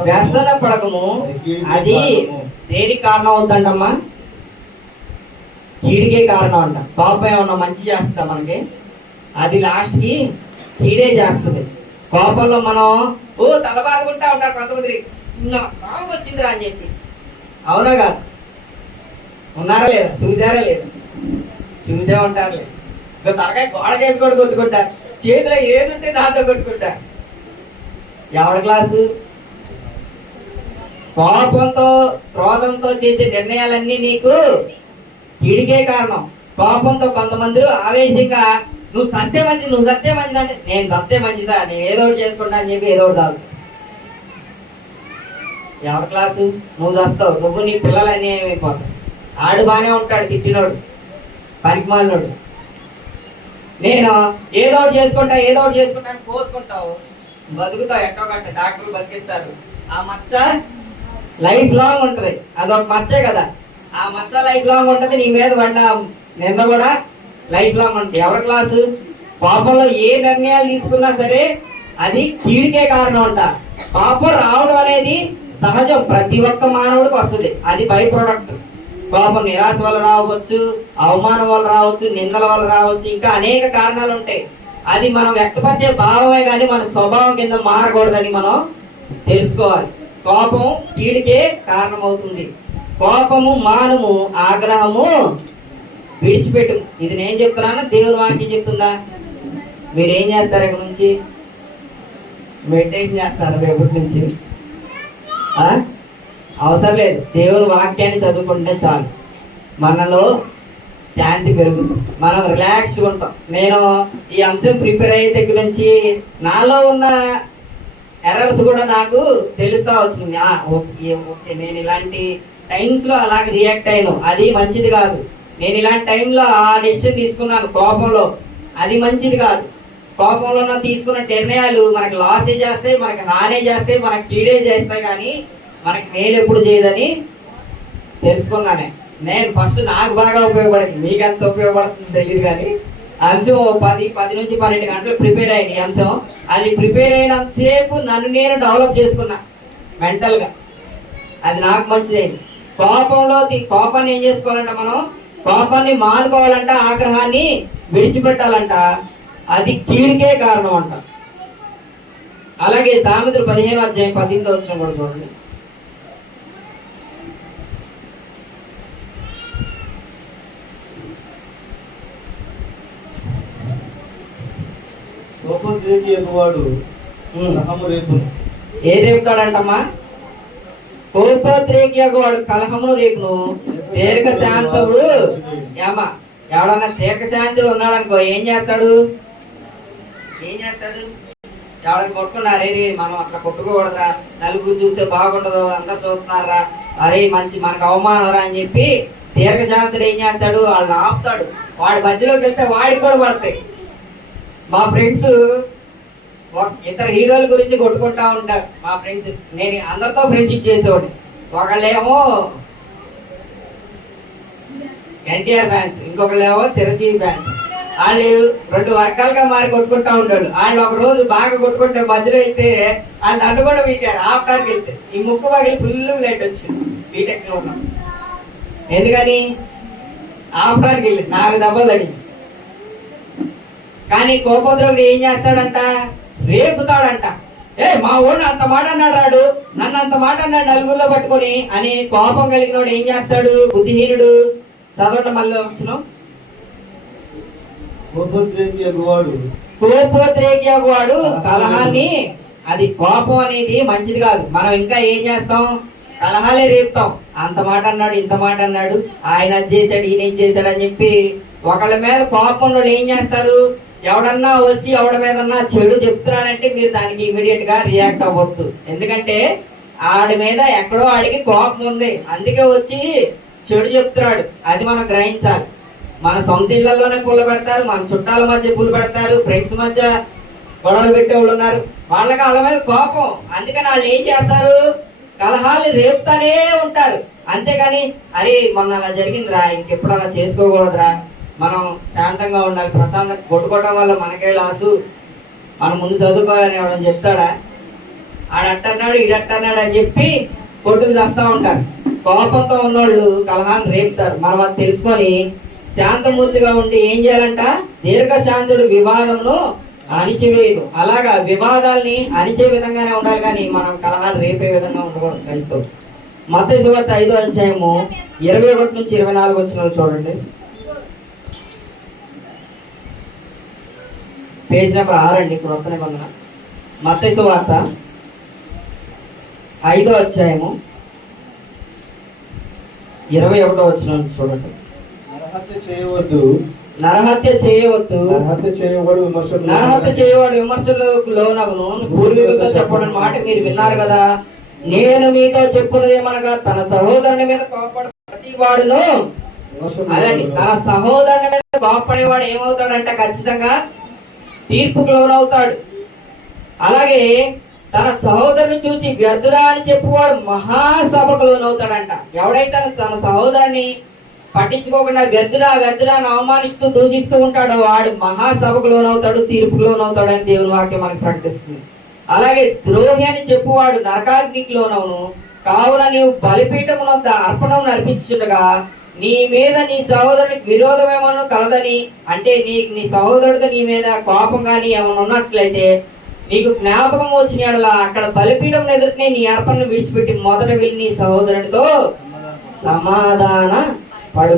వ్యసన పడకము. అది దేనికి కారణం అవుతుందమ్మా? కీడికే కారణం అంట. కోపం ఏమన్నా మంచి చేస్తా మనకి? అది లాస్ట్కి కీడే చేస్తుంది. కోపంలో మనం తల బాదుకుంటా ఉంటారు కొంతమంది, సాగు వచ్చిందిరా అని చెప్పి. అవునా కాదు? ఉన్నారా లేదా? చూసారా లేదా? చూసే ఉంటారులే. ఇంకా తలకాయ గోడ కేసి కూడా కొట్టుకుంటారు, చేతిలో ఏది ఉంటే దాంతో కొట్టుకుంటారు. ఎవరి క్లాసు? కోపంతో క్రోధంతో చేసే నిర్ణయాలన్నీ నీకు కీడికే కారణం. కోపంతో కొంతమంది ఆవేశంగా నువ్వు సత్యం మంచిది అంటే, నేను సత్యం మంచిదా, నేను ఏదో ఒకటి చేసుకుంటా అని చెప్పి ఏదో ఒకటి తాగు. ఎవరి క్లాసు? నువ్వు చస్తావు, నువ్వు నీ పిల్లలు అన్యాయం అయిపోతావు. ఆడు బాగానే ఉంటాడు, తిట్టినోడు, పనికిమాలినోడు. నేను ఏదో ఒకటి చేసుకుంటా అని కోసుకుంటావు, బతుకుతావు ఎట్టో గట్ట, డాక్టర్లు బతికిస్తారు. ఆ మచ్చ లైఫ్ లాంగ్ ఉంటుంది. అదొక మచ్చే కదా, ఆ మచ్చ లైఫ్ లాంగ్ ఉంటుంది. నీ మీద పడ్డ నింద కూడా లైఫ్ లాంగ్ ఉంటుంది. ఎవరి క్లాసు? పాపంలో ఏ నిర్ణయాలు తీసుకున్నా సరే అది కీడికే కారణం అంట. పాపం రావడం అనేది సహజం, ప్రతి ఒక్క మానవుడికి వస్తుంది. అది బై ప్రోడక్ట్. పాపం నిరాశ వల్ల రావచ్చు, అవమానం వల్ల రావచ్చు, నిందల వల్ల రావచ్చు, ఇంకా అనేక కారణాలు ఉంటాయి. అది మనం వ్యక్తపరిచే భావమే కానీ మన స్వభావం కింద మారకూడదని మనం తెలుసుకోవాలి. కోపం కీడికే కారణమవుతుంది. కోపము మానము, ఆగ్రహము విడిచిపెట్టు. ఇది నేను చెప్తున్నాను, దేవుని వాక్యం చెప్తుందా? మీరేం చేస్తారు? ఇక్కడ నుంచి మెడిటేషన్ చేస్తారు రేపటి నుంచి? అవసరం లేదు, దేవుని వాక్యాన్ని చదువుకుంటే చాలు, మనలో శాంతి పెరుగుతుంది, మనం రిలాక్స్డ్గా ఉంటాం. నేను ఈ అంశం ప్రిపేర్ అయ్యే దగ్గర నుంచి నాలో ఉన్న ఎర్రర్స్ కూడా నాకు తెలుస్తా వచ్చింది. ఓకే, నేను ఇలాంటి టైమ్స్లో అలాగే రియాక్ట్ అయ్యాను, అది మంచిది కాదు. నేను ఇలాంటి టైంలో ఆ డెసిషన్ తీసుకున్నాను కోపంలో, అది మంచిది కాదు. కోపంలో తీసుకున్న నిర్ణయాలు మనకి లాసే చేస్తాయి, మనకి హానే చేస్తాయి, మనకి కీడే చేస్తాయి, కానీ మనకి మేలు ఎప్పుడు చేయదని తెలుసుకున్నానే. నేను ఫస్ట్ నాకు బాగా ఉపయోగపడింది, మీకు ఎంత ఉపయోగపడుతుందో తెలియదు కానీ అంశం 10 నుంచి 12 గంటలు ప్రిపేర్ అయ్యింది ఈ అంశం. అది ప్రిపేర్ అయినంతసేపు నన్ను నేను డెవలప్ చేసుకున్నా మెంటల్గా, అది నాకు మంచిదైంది. కోపాన్ని ఏం చేసుకోవాలంట? మనం కోపాన్ని మానుకోవాలంట, ఆగ్రహాన్ని విడిచిపెట్టాలంట, అది కీడికే కారణం అంట. అలాగే సామెతలు 15వ అధ్యాయం 18వ వచనం కూడా చూడండి. కోపోద్రేకి ఎగువాడు కలహము రేపును. ఏదేపుతాడంటమ్మా? కోపోద్రేకి ఎగువాడు కలహమును రేపును, దీర్ఘశాంతుడు. ఏమా ఎవడన్నా దీర్ఘశాంతుడు ఉన్నాడు అనుకో, ఏం చేస్తాడు? ఎవడని కొట్టుకున్నారే, మనం అట్లా కొట్టుకోకూడదురా, నలుగురు చూస్తే బాగుండదు, అందరు చూస్తున్నారా, అరే మంచి మనకు అవమానరా అని చెప్పి దీర్ఘశాంతుడు ఏం చేస్తాడు? వాళ్ళని ఆపుతాడు. వాడి మధ్యలోకి వెళ్తే వాడికి కూడా పడతాయి. మా ఫ్రెండ్స్ ఇతర హీరోల గురించి కొట్టుకుంటా ఉంటారు. మా ఫ్రెండ్స్, నేను అందరితో ఫ్రెండ్షిప్ చేసేవాడిని. ఒకళ్ళేమో ఎన్టీఆర్ ఫ్యాన్స్, ఇంకొకళ్ళేమో చిరంజీవి ఫ్యాన్స్. వాళ్ళు 2 వర్గాలుగా మారి కొట్టుకుంటా ఉంటాడు. వాళ్ళు ఒక రోజు బాగా కొట్టుకుంటే మధ్యలో వెళ్తే వాళ్ళు నన్ను కూడా వీకారు. ఆఫ్టర్కి వెళ్తే ఈ ముక్కు పగిలి ఫుల్ లేట్ వచ్చింది బీటెక్ లో ఉన్నాం. ఎందుకని? ఆఫ్టర్కి వెళ్ళి 4 దెబ్బలు తగ్గింది. కానీ కోపోద్రోగుడు ఏం చేస్తాడంట? రేపుతాడంట. మా ఊడిని అంత మాట అన్నాడు, రాడు నన్ను అంత మాట అన్నాడు నలుగురిలో పట్టుకొని అని కోపం కలిగినోడు ఏం చేస్తాడు? బుద్ధిహీనుడు. చదవటం మళ్ళీ వచ్చిన కోపోద్రేకి ఎగువాడు కలహాన్ని. అది కోపం అనేది మంచిది కాదు. మనం ఇంకా ఏం చేస్తాం? కలహాలే రేపుతాం. అంత మాట అన్నాడు, ఇంత మాట అన్నాడు, ఆయన అది చేశాడు, ఈయన ఏం చేశాడు అని చెప్పి ఒకళ్ళ మీద కోపంలో ఏం చేస్తారు? ఎవడన్నా వచ్చి ఎవడి మీదన్నా చెడు చెప్తున్నాడంటే మీరు దానికి ఇమీడియట్ గా రియాక్ట్ అవ్వద్దు. ఎందుకంటే ఆడి మీద ఎక్కడో ఆడికి కోపం ఉంది, అందుకే వచ్చి చెడు చెప్తున్నాడు. అది మనం గ్రహించాలి. మన సొంత ఇళ్లలోనే పుల్ల పెడతారు, మన చుట్టాల మధ్య పుల్ల పెడతారు, ఫ్రెండ్స్ మధ్య గొడవలు పెట్టే వాళ్ళు ఉన్నారు. వాళ్ళకి వాళ్ళ మీద కోపం, అందుకని వాళ్ళు ఏం చేస్తారు? కలహాలు రేపుతానే ఉంటారు. అంతేగాని అరే మొన్న అలా జరిగిందిరా, ఇంకెప్పుడు అలా చేసుకోకూడదురా, మనం శాంతంగా ఉండాలి, ప్రశాంతంగా. కొట్టుకోవడం వల్ల మనకే లాసు, మనం ముందు చదువుకోవాలని ఎవడని చెప్తాడా? ఆడట్టన్నాడు ఈడట్టన్నాడు అని చెప్పి కొట్టుకు చేస్తూ ఉంటారు. కోపంతో ఉన్నోళ్ళు కలహాన్ని రేపుతారు. మనం అది తెలుసుకొని శాంతమూర్తిగా ఉండి ఏం చేయాలంట? దీర్ఘశాంతుడు వివాదమును అణిచివేయదు. అలాగా వివాదాల్ని అణిచే విధంగానే ఉండాలి, కానీ మనం కలహాలు రేపే విధంగా ఉండకూడదు. క్రైస్తవుడు. మత్తయి సువార్త 5వ అధ్యాయము 21 నుంచి 24 వచనాలు చూడండి. పేజ్ నెంబర్ 6 అండి. ఇప్పుడు వస్తున్న నిబంధన మత్తయి సువార్త 5వ అధ్యాయము 21వ వచనం చూడండి. నరహత్య చేయవద్దు, నరహత్య చేయవాడు విమర్శలకు లోనగును, పూర్వీకులతో చెప్పడం మాట మీరు విన్నారు కదా. నేను మీతో చెప్పున్నది ఏమనగా తన సహోదరుని మీద కోపడు ప్రతి వాడును అదండి, తన సహోదరుని మీద కోపడేవాడు ఏమవుతాడంట? ఖచ్చితంగా తీర్పుకు లోనవుతాడు. అలాగే తన సహోదరుని చూచి వ్యర్థుడా అని చెప్పువాడు మహాసభకు లోనవుతాడంట. ఎవడైతే తన సహోదరుని పట్టించుకోకుండా వ్యర్థుడా వ్యర్థుడా అని అవమానిస్తూ దూషిస్తూ ఉంటాడో వాడు మహాసభకు లోనవుతాడు, తీర్పుకు లోనవుతాడు అని దేవుని వాక్యం మనకు ప్రకటిస్తుంది. అలాగే ద్రోహి అని చెప్పువాడు నరకాగ్నికి లోనవును. కావున నీవు బలిపీఠమునంత అర్పణం అర్పించుండగా నీ మీద నీ సహోదరునికి విరోధం ఏమన్నా కలదని, అంటే నీ సహోదరుడితో నీ మీద కోపం కానీ ఏమైనా ఉన్నట్లయితే నీకు జ్ఞాపకం వచ్చిన యెడల అక్కడ బలిపీఠం ఎదుటినే నీ అర్పణను విడిచిపెట్టి మొదట వెళ్ళి నీ సహోదరునితో సమాధాన పడు.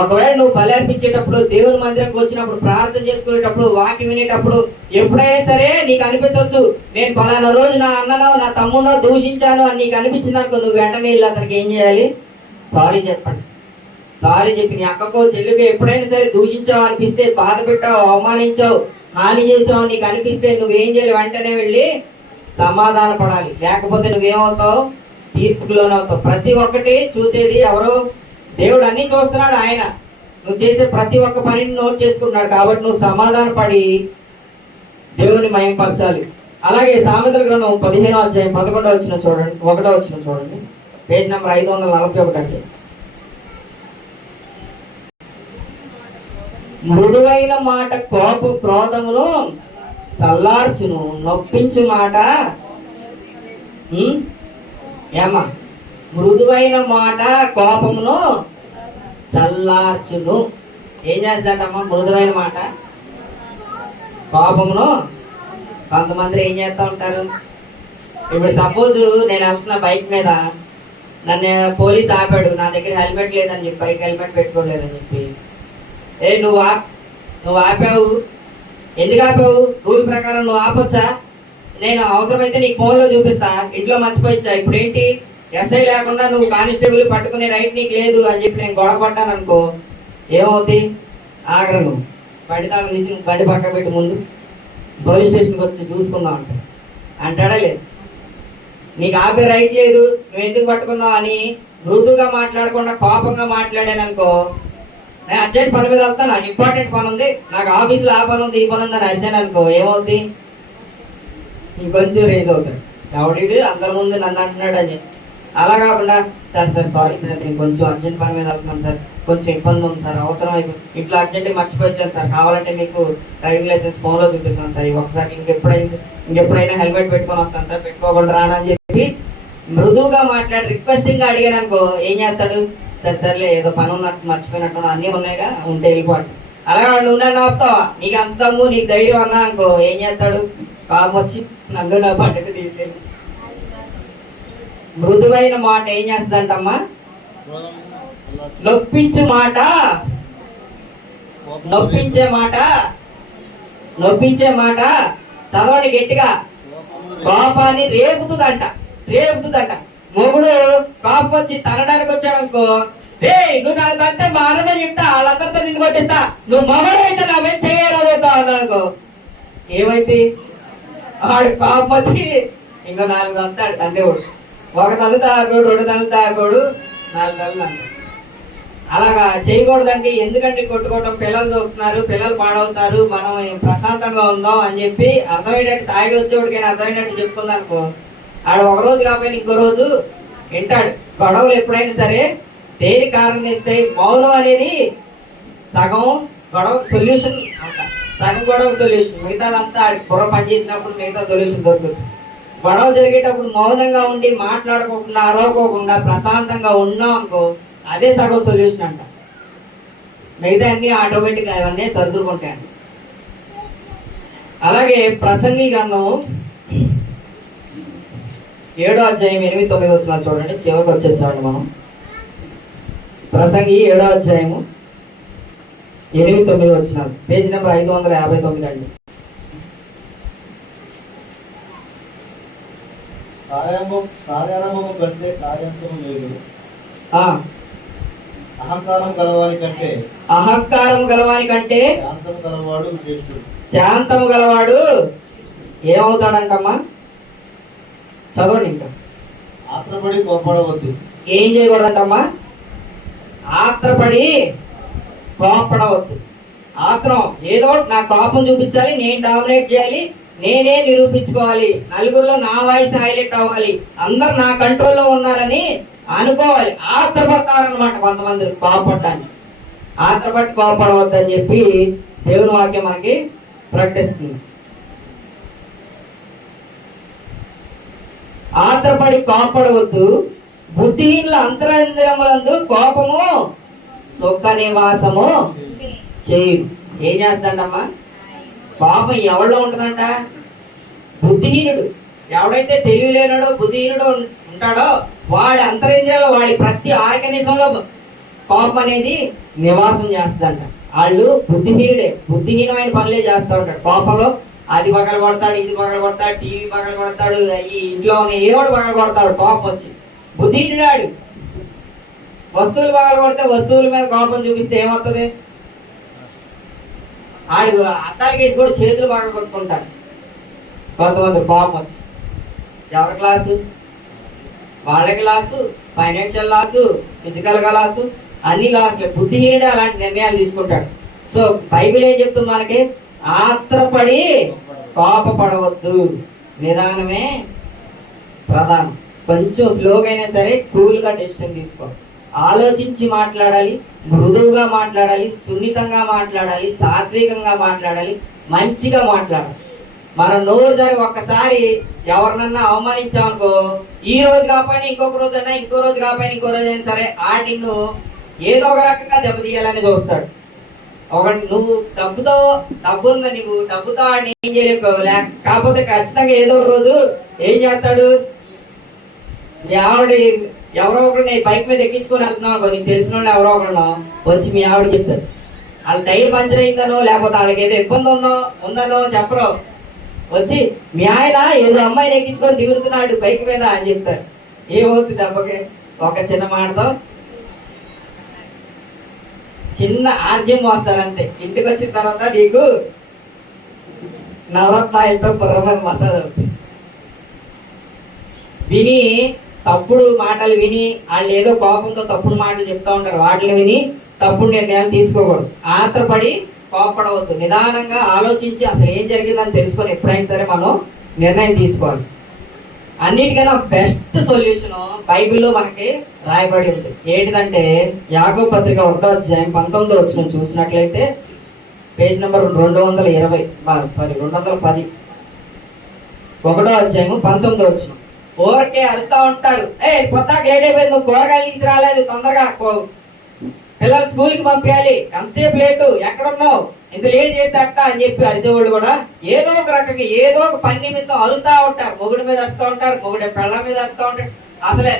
ఒకవేళ నువ్వు బలి అర్పించేటప్పుడు, దేవుని మందిరంకి వచ్చినప్పుడు, ప్రార్థన చేసుకునేటప్పుడు, వాక్యం వినేటప్పుడు ఎప్పుడైనా సరే నీకు అనిపించవచ్చు, నేను పలానా రోజు నా అన్ననో నా తమ్ముడో దూషించాను అని నీకు అనిపించింది అనుకో, నువ్వు వెంటనే వెళ్ళి అతనికి ఏం చేయాలి? సారీ చెప్పండి. సారీ చెప్పి నీ అక్కకో చెల్లికో ఎప్పుడైనా సరే దూషించావు అనిపిస్తే, బాధ పెట్టావు, అవమానించావు, హాని చేసావు నీకు అనిపిస్తే నువ్వేం చేయాలి? వెంటనే వెళ్ళి సమాధాన పడాలి. లేకపోతే నువ్వేమవుతావు? తీర్పుకు లోనవుతావు. ప్రతి ఒక్కటి చూసేది ఎవరు? దేవుడు అన్ని చూస్తున్నాడు. ఆయన నువ్వు చేసే ప్రతి ఒక్క పనిని నోట్ చేసుకుంటున్నాడు. కాబట్టి నువ్వు సమాధాన పడి దేవుని మహిమపరచాలి. అలాగే సామెతల గ్రంథం 15వ అధ్యాయం 11వ వచనం చూడండి, 1వ వచనం చూడండి, పేజ్ నెంబర్ 541 అంటే, మృదువైన మాట కోప క్రోధమును చల్లార్చును, నొప్పించు మాట ఏమా మృదువైన మాట కోపమును చల్లార్చును. ఏం చేస్తాడమ్మా? మృదువైన మాట కోపమును. కొంతమంది ఏం చేస్తూ ఉంటారు? ఇప్పుడు సపోజ్ నేను వెళ్తున్నా బైక్ మీద, నన్ను పోలీస్ ఆపాడు, నా దగ్గర హెల్మెట్ లేదని చెప్పి, బైక్ హెల్మెట్ పెట్టుకోలేదని చెప్పి, నువ్వు ఆపావు, ఎందుకు ఆపావు? రూల్ ప్రకారం నువ్వు ఆపొచ్చా? నేను అవసరమైతే నీకు ఫోన్లో చూపిస్తా, ఇంట్లో మర్చిపోయిచ్చా. ఇప్పుడు ఏంటి? ఎస్ఐ లేకుండా నువ్వు కానిస్టేబుల్ పట్టుకునే రైట్ నీకు లేదు అని చెప్పి నేను గొడవ పడ్డాను అనుకో, ఏమవుతుంది? ఆగరు, నువ్వు బండి తాళం తీసి బండి పక్క పెట్టి ముందు పోలీస్ స్టేషన్కి వచ్చి చూసుకుందాం అంటాడా? లేదు. నీకు ఆపే రైట్ లేదు, నువ్వు ఎందుకు పట్టుకున్నావు అని మృదుగా మాట్లాడకుండా కోపంగా మాట్లాడాను అనుకో, నేను అర్జెంట్ పని మీద వెళ్తాను, నాకు ఇంపార్టెంట్ పని ఉంది, నాకు ఆఫీసులో ఆ పని ఉంది, ఈ పని ఉంది అని అరిచాను అనుకో, ఏమవుద్ది? ఇంకొంచెం రేజ్ అవుతాడు. ఎవడి అందరి ముందు నన్ను అంటున్నాడు అని చెప్పి. అలా కాకుండా, సార్ సారీ సార్, నేను కొంచెం అర్జెంట్ పని మీద వెళ్తున్నాను సార్, కొంచెం ఇబ్బంది ఉంది సార్, అవసరం అయిపోయింది, ఇంట్లో అర్జెంట్గా మర్చిపోయాను సార్, కావాలంటే మీకు డ్రైవింగ్ లైసెన్స్ ఫోన్లో చూపిస్తాను సార్, ఒకసారి ఇంకెప్పుడైనా హెల్మెట్ పెట్టుకొని వస్తాను సార్, పెట్టుకోకుండా రానని చెప్పి మృదువుగా మాట్లాడి రిక్వెస్టింగ్గా అడిగాను అనుకో, ఏం చేస్తాడు? సర్లే ఏదో పని ఉన్నట్టు మర్చిపోయినట్టు, అన్నీ ఉన్నాయిగా, ఉంటే వెళ్ళిపోతాడు. అలాగే నువ్వు నన్ను ఆపుతావా? నీకు అంతము నీకు ధైర్యం అన్నా అనుకో, ఏం చేస్తాడు? కాపు వచ్చి నన్ను నా పట్టకు తీసుకెళ్ళి. మృదువైన మాట ఏం చేస్తుందంటమ్మా? నొప్పించే మాట చదవండి గట్టిగా. కోపాన్ని రేపుతుందంట. మొగుడు కోపం వచ్చి తనడానికి వచ్చాడు అనుకో, రే నువ్వు నాకు తంతే బాధతో చెప్తా, వాళ్ళందరితో నిన్ను కొట్టిస్తా, నువ్వు మొగడు అయితే నా మీద చేయరాదు అనుకో, ఏమైంది? వాడు కోపం వచ్చి ఇంకో 4 తంతాడు తండ్రివాడు. 1 తల్లి తాగోడు, 2 తల్లి తాగోడు, 4 తల్లి అంటాడు. అలాగా చేయకూడదండి. ఎందుకంటే కొట్టుకోవటం, పిల్లలు చూస్తున్నారు, పిల్లలు పాడవుతారు, మనం ప్రశాంతంగా ఉందాం అని చెప్పి అర్థమయ్యేటట్టు, తాగి వచ్చేవాడికైనా అర్థమయ్యేటట్టు చెప్పుకుందనుకో, ఆడు ఒక రోజు కాకపోయినా ఇంకో రోజు వింటాడు. గొడవలు ఎప్పుడైనా సరే దేని కారణం ఇస్తాయి? మౌనం అనేది సగం గొడవ సొల్యూషన్ అంట, సగం గొడవ సొల్యూషన్, మిగతాదంతా ఆడికి బుర్ర పనిచేసినప్పుడు మిగతా సొల్యూషన్ దొరుకుతుంది. గొడవ జరిగేటప్పుడు మౌనంగా ఉండి మాట్లాడుకోకుండా, అరవకోకుండా ప్రశాంతంగా ఉన్నాం అనుకో, అదే సగం సొల్యూషన్ అంట. మిగతా అన్ని ఆటోమేటిక్గా అవన్నీ సర్దుకుంటాయి. అలాగే ప్రసంగి గ్రంథము 7వ అధ్యాయం 8-9 వచనాలు చూడండి, చివరికి వచ్చేసాడు మనం. ప్రసంగి 7వ అధ్యాయము 8-9 వచనాలు, పేజీ నెంబర్ 559 అండి. కార్యారంభము కంటే కార్యాంతము లేదు, అహంకారం గలవాని కంటే శాంతము గలవాడు ఏమవుతాడంటమ్మా? చదవండి ఇంకా. ఆత్రపడి కోపడవద్దు. ఏం చేయకూడదంటమ్మా? ఆత్రపడి కోపడవద్దు. ఆత్రం ఏదో నా కోపం చూపించాలి, నేను డామినేట్ చేయాలి, నేనే నిరూపించుకోవాలి, నలుగురిలో నా వాయిస్ హైలైట్ అవ్వాలి, అందరు నా కంట్రోల్లో ఉన్నారని అనుకోవాలి. ఆత్రపడతారనమాట కొంతమంది కోపడటానికి. ఆత్రపడి కోపడవద్దు అని చెప్పి దేవుని వాక్యం మనకి ప్రకటిస్తుంది. ఆత్రపడి కోపడవద్దు, బుద్ధిహీనుల అంతరంద్రియములందు కోపము సుఖ నివాసము చేయు. ఏం చేస్తాడంటమ్మా? కోపం ఎవరిలో ఉంటుందంట? బుద్ధిహీనుడు. ఎవడైతే తెలివిలేనాడో బుద్ధిహీనుడు ఉంటాడో వాడి అంతరింద్రియంలో, వాడి ప్రతి ఆర్గనిజంలో కోపం అనేది నివాసం చేస్తుందంట. వాళ్ళు బుద్ధిహీనుడే, బుద్ధిహీనమైన పనులే చేస్తూ ఉంటాడు. కోపంలో అది పగల కొడతాడు, ఇది పగల కొడతాడు, టీవీ పగల కొడతాడు, ఈ ఇంట్లో ఉన్న ఏవాడు పగల కొడతాడు కోపం వచ్చి. బుద్ధిహీనుడాడు. వస్తువులు పగల కొడితే వస్తువుల మీద కోపం చూపిస్తే ఏమవుతుంది? ఆడు అద్దాలు వేసి కూడా చేతులు పగల కొట్టుకుంటారు కొంతమంది కోపం వచ్చి. ఎవరి క్లాసు? వాళ్ళ క్లాసు, ఫైనాన్షియల్ లాసు, ఫిజికల్ గా లాసు, అన్ని లాసులే. బుద్ధిహీనుడే అలాంటి నిర్ణయాలు తీసుకుంటాడు. సో బైబిల్ ఏం చెప్తుంది మనకి? ఆత్రపడి కోపపడవద్దు, నిదానమే ప్రధానం. కొంచెం స్లోగా అయినా సరే కూల్గా డెసిషన్ తీసుకో. ఆలోచించి మాట్లాడాలి, మృదువుగా మాట్లాడాలి, సున్నితంగా మాట్లాడాలి, సాత్వికంగా మాట్లాడాలి, మంచిగా మాట్లాడాలి. మనం నోరు జారి ఒక్కసారి ఎవరినన్నా అవమానించామనుకో, ఈ రోజు కాకపోయినా ఇంకొక రోజు అయినా, ఇంకో రోజు కాకపోయినా ఇంకో రోజు అయినా సరే ఆ నిన్ను ఏదో ఒక రకంగా దెబ్బతీయాలని చూస్తాడు. ఒకటి నువ్వు డబ్బున్న నువ్వు డబ్బుతో ఆడిని ఏం చేయలేకపోలే, కాకపోతే ఖచ్చితంగా ఏదో ఒక రోజు ఏం చేస్తాడు? మీ ఆవిడ ఎవరో ఒకరు నేను బైక్ మీద ఎక్కించుకొని వెళ్తున్నావు అనుకో, నీకు తెలిసిన వాళ్ళు ఎవరో ఒకరు వచ్చి మీ ఆవిడ చెప్తాడు. వాళ్ళ టైర్ పంచర్ అయిందనో లేకపోతే వాళ్ళకి ఏదో ఇబ్బంది ఉందనో చెప్పరు, వచ్చి మీ ఆయన ఏదో అమ్మాయిని ఎక్కించుకొని దిగుతున్నాడు బైక్ మీద అని చెప్తారు. ఏమవుతుంది దెబ్బకి? ఒక చిన్న మాటతో చిన్న ఆర్జ్యం మోస్తారు అంతే. ఇంటికి వచ్చిన తర్వాత నీకు నవరత్నాలతో బుర్రమని మసాజ్ అవుతుంది. విని తప్పుడు మాటలు విని వాళ్ళు ఏదో కోపంతో తప్పుడు మాటలు చెప్తా ఉంటారు, వాటిని విని తప్పుడు నిర్ణయాలు తీసుకోకూడదు. ఆత్రపడి కోపడవద్దు, నిదానంగా ఆలోచించి అసలు ఏం జరిగిందని తెలుసుకొని ఎప్పుడైనా సరే మనం నిర్ణయం తీసుకోవాలి. అన్నిటికన్నా బెస్ట్ సొల్యూషన్ బైబిల్లో మనకి రాయబడి ఉంది. ఏంటిదంటే యాకోబు పత్రిక 1వ అధ్యాయం 19వ వచనం చూసినట్లయితే పేజ్ నెంబర్ 210, 1వ అధ్యాయము 19వ వచనం. ఊరికే అరుతా ఉంటారు, పొద్దాక లేట్ అయిపోయింది, నువ్వు కూరగాయలు తీసి రాలేదు, తొందరగా పిల్లలు స్కూల్కి పంపించాలి, ఎంతసేపు లేటు, ఎక్కడున్నావు, ఇంత లేట్ చేస్తే అట్ట అని చెప్పి అరిచేవాళ్ళు కూడా ఏదో ఒక రకంగా ఏదో ఒక పని నిమిత్తం అరుతా ఉంటారు. మొగుడి మీద అరుతా ఉంటారు, మొగుడి పెళ్ళ మీద అరుతా ఉంటారు. అసలే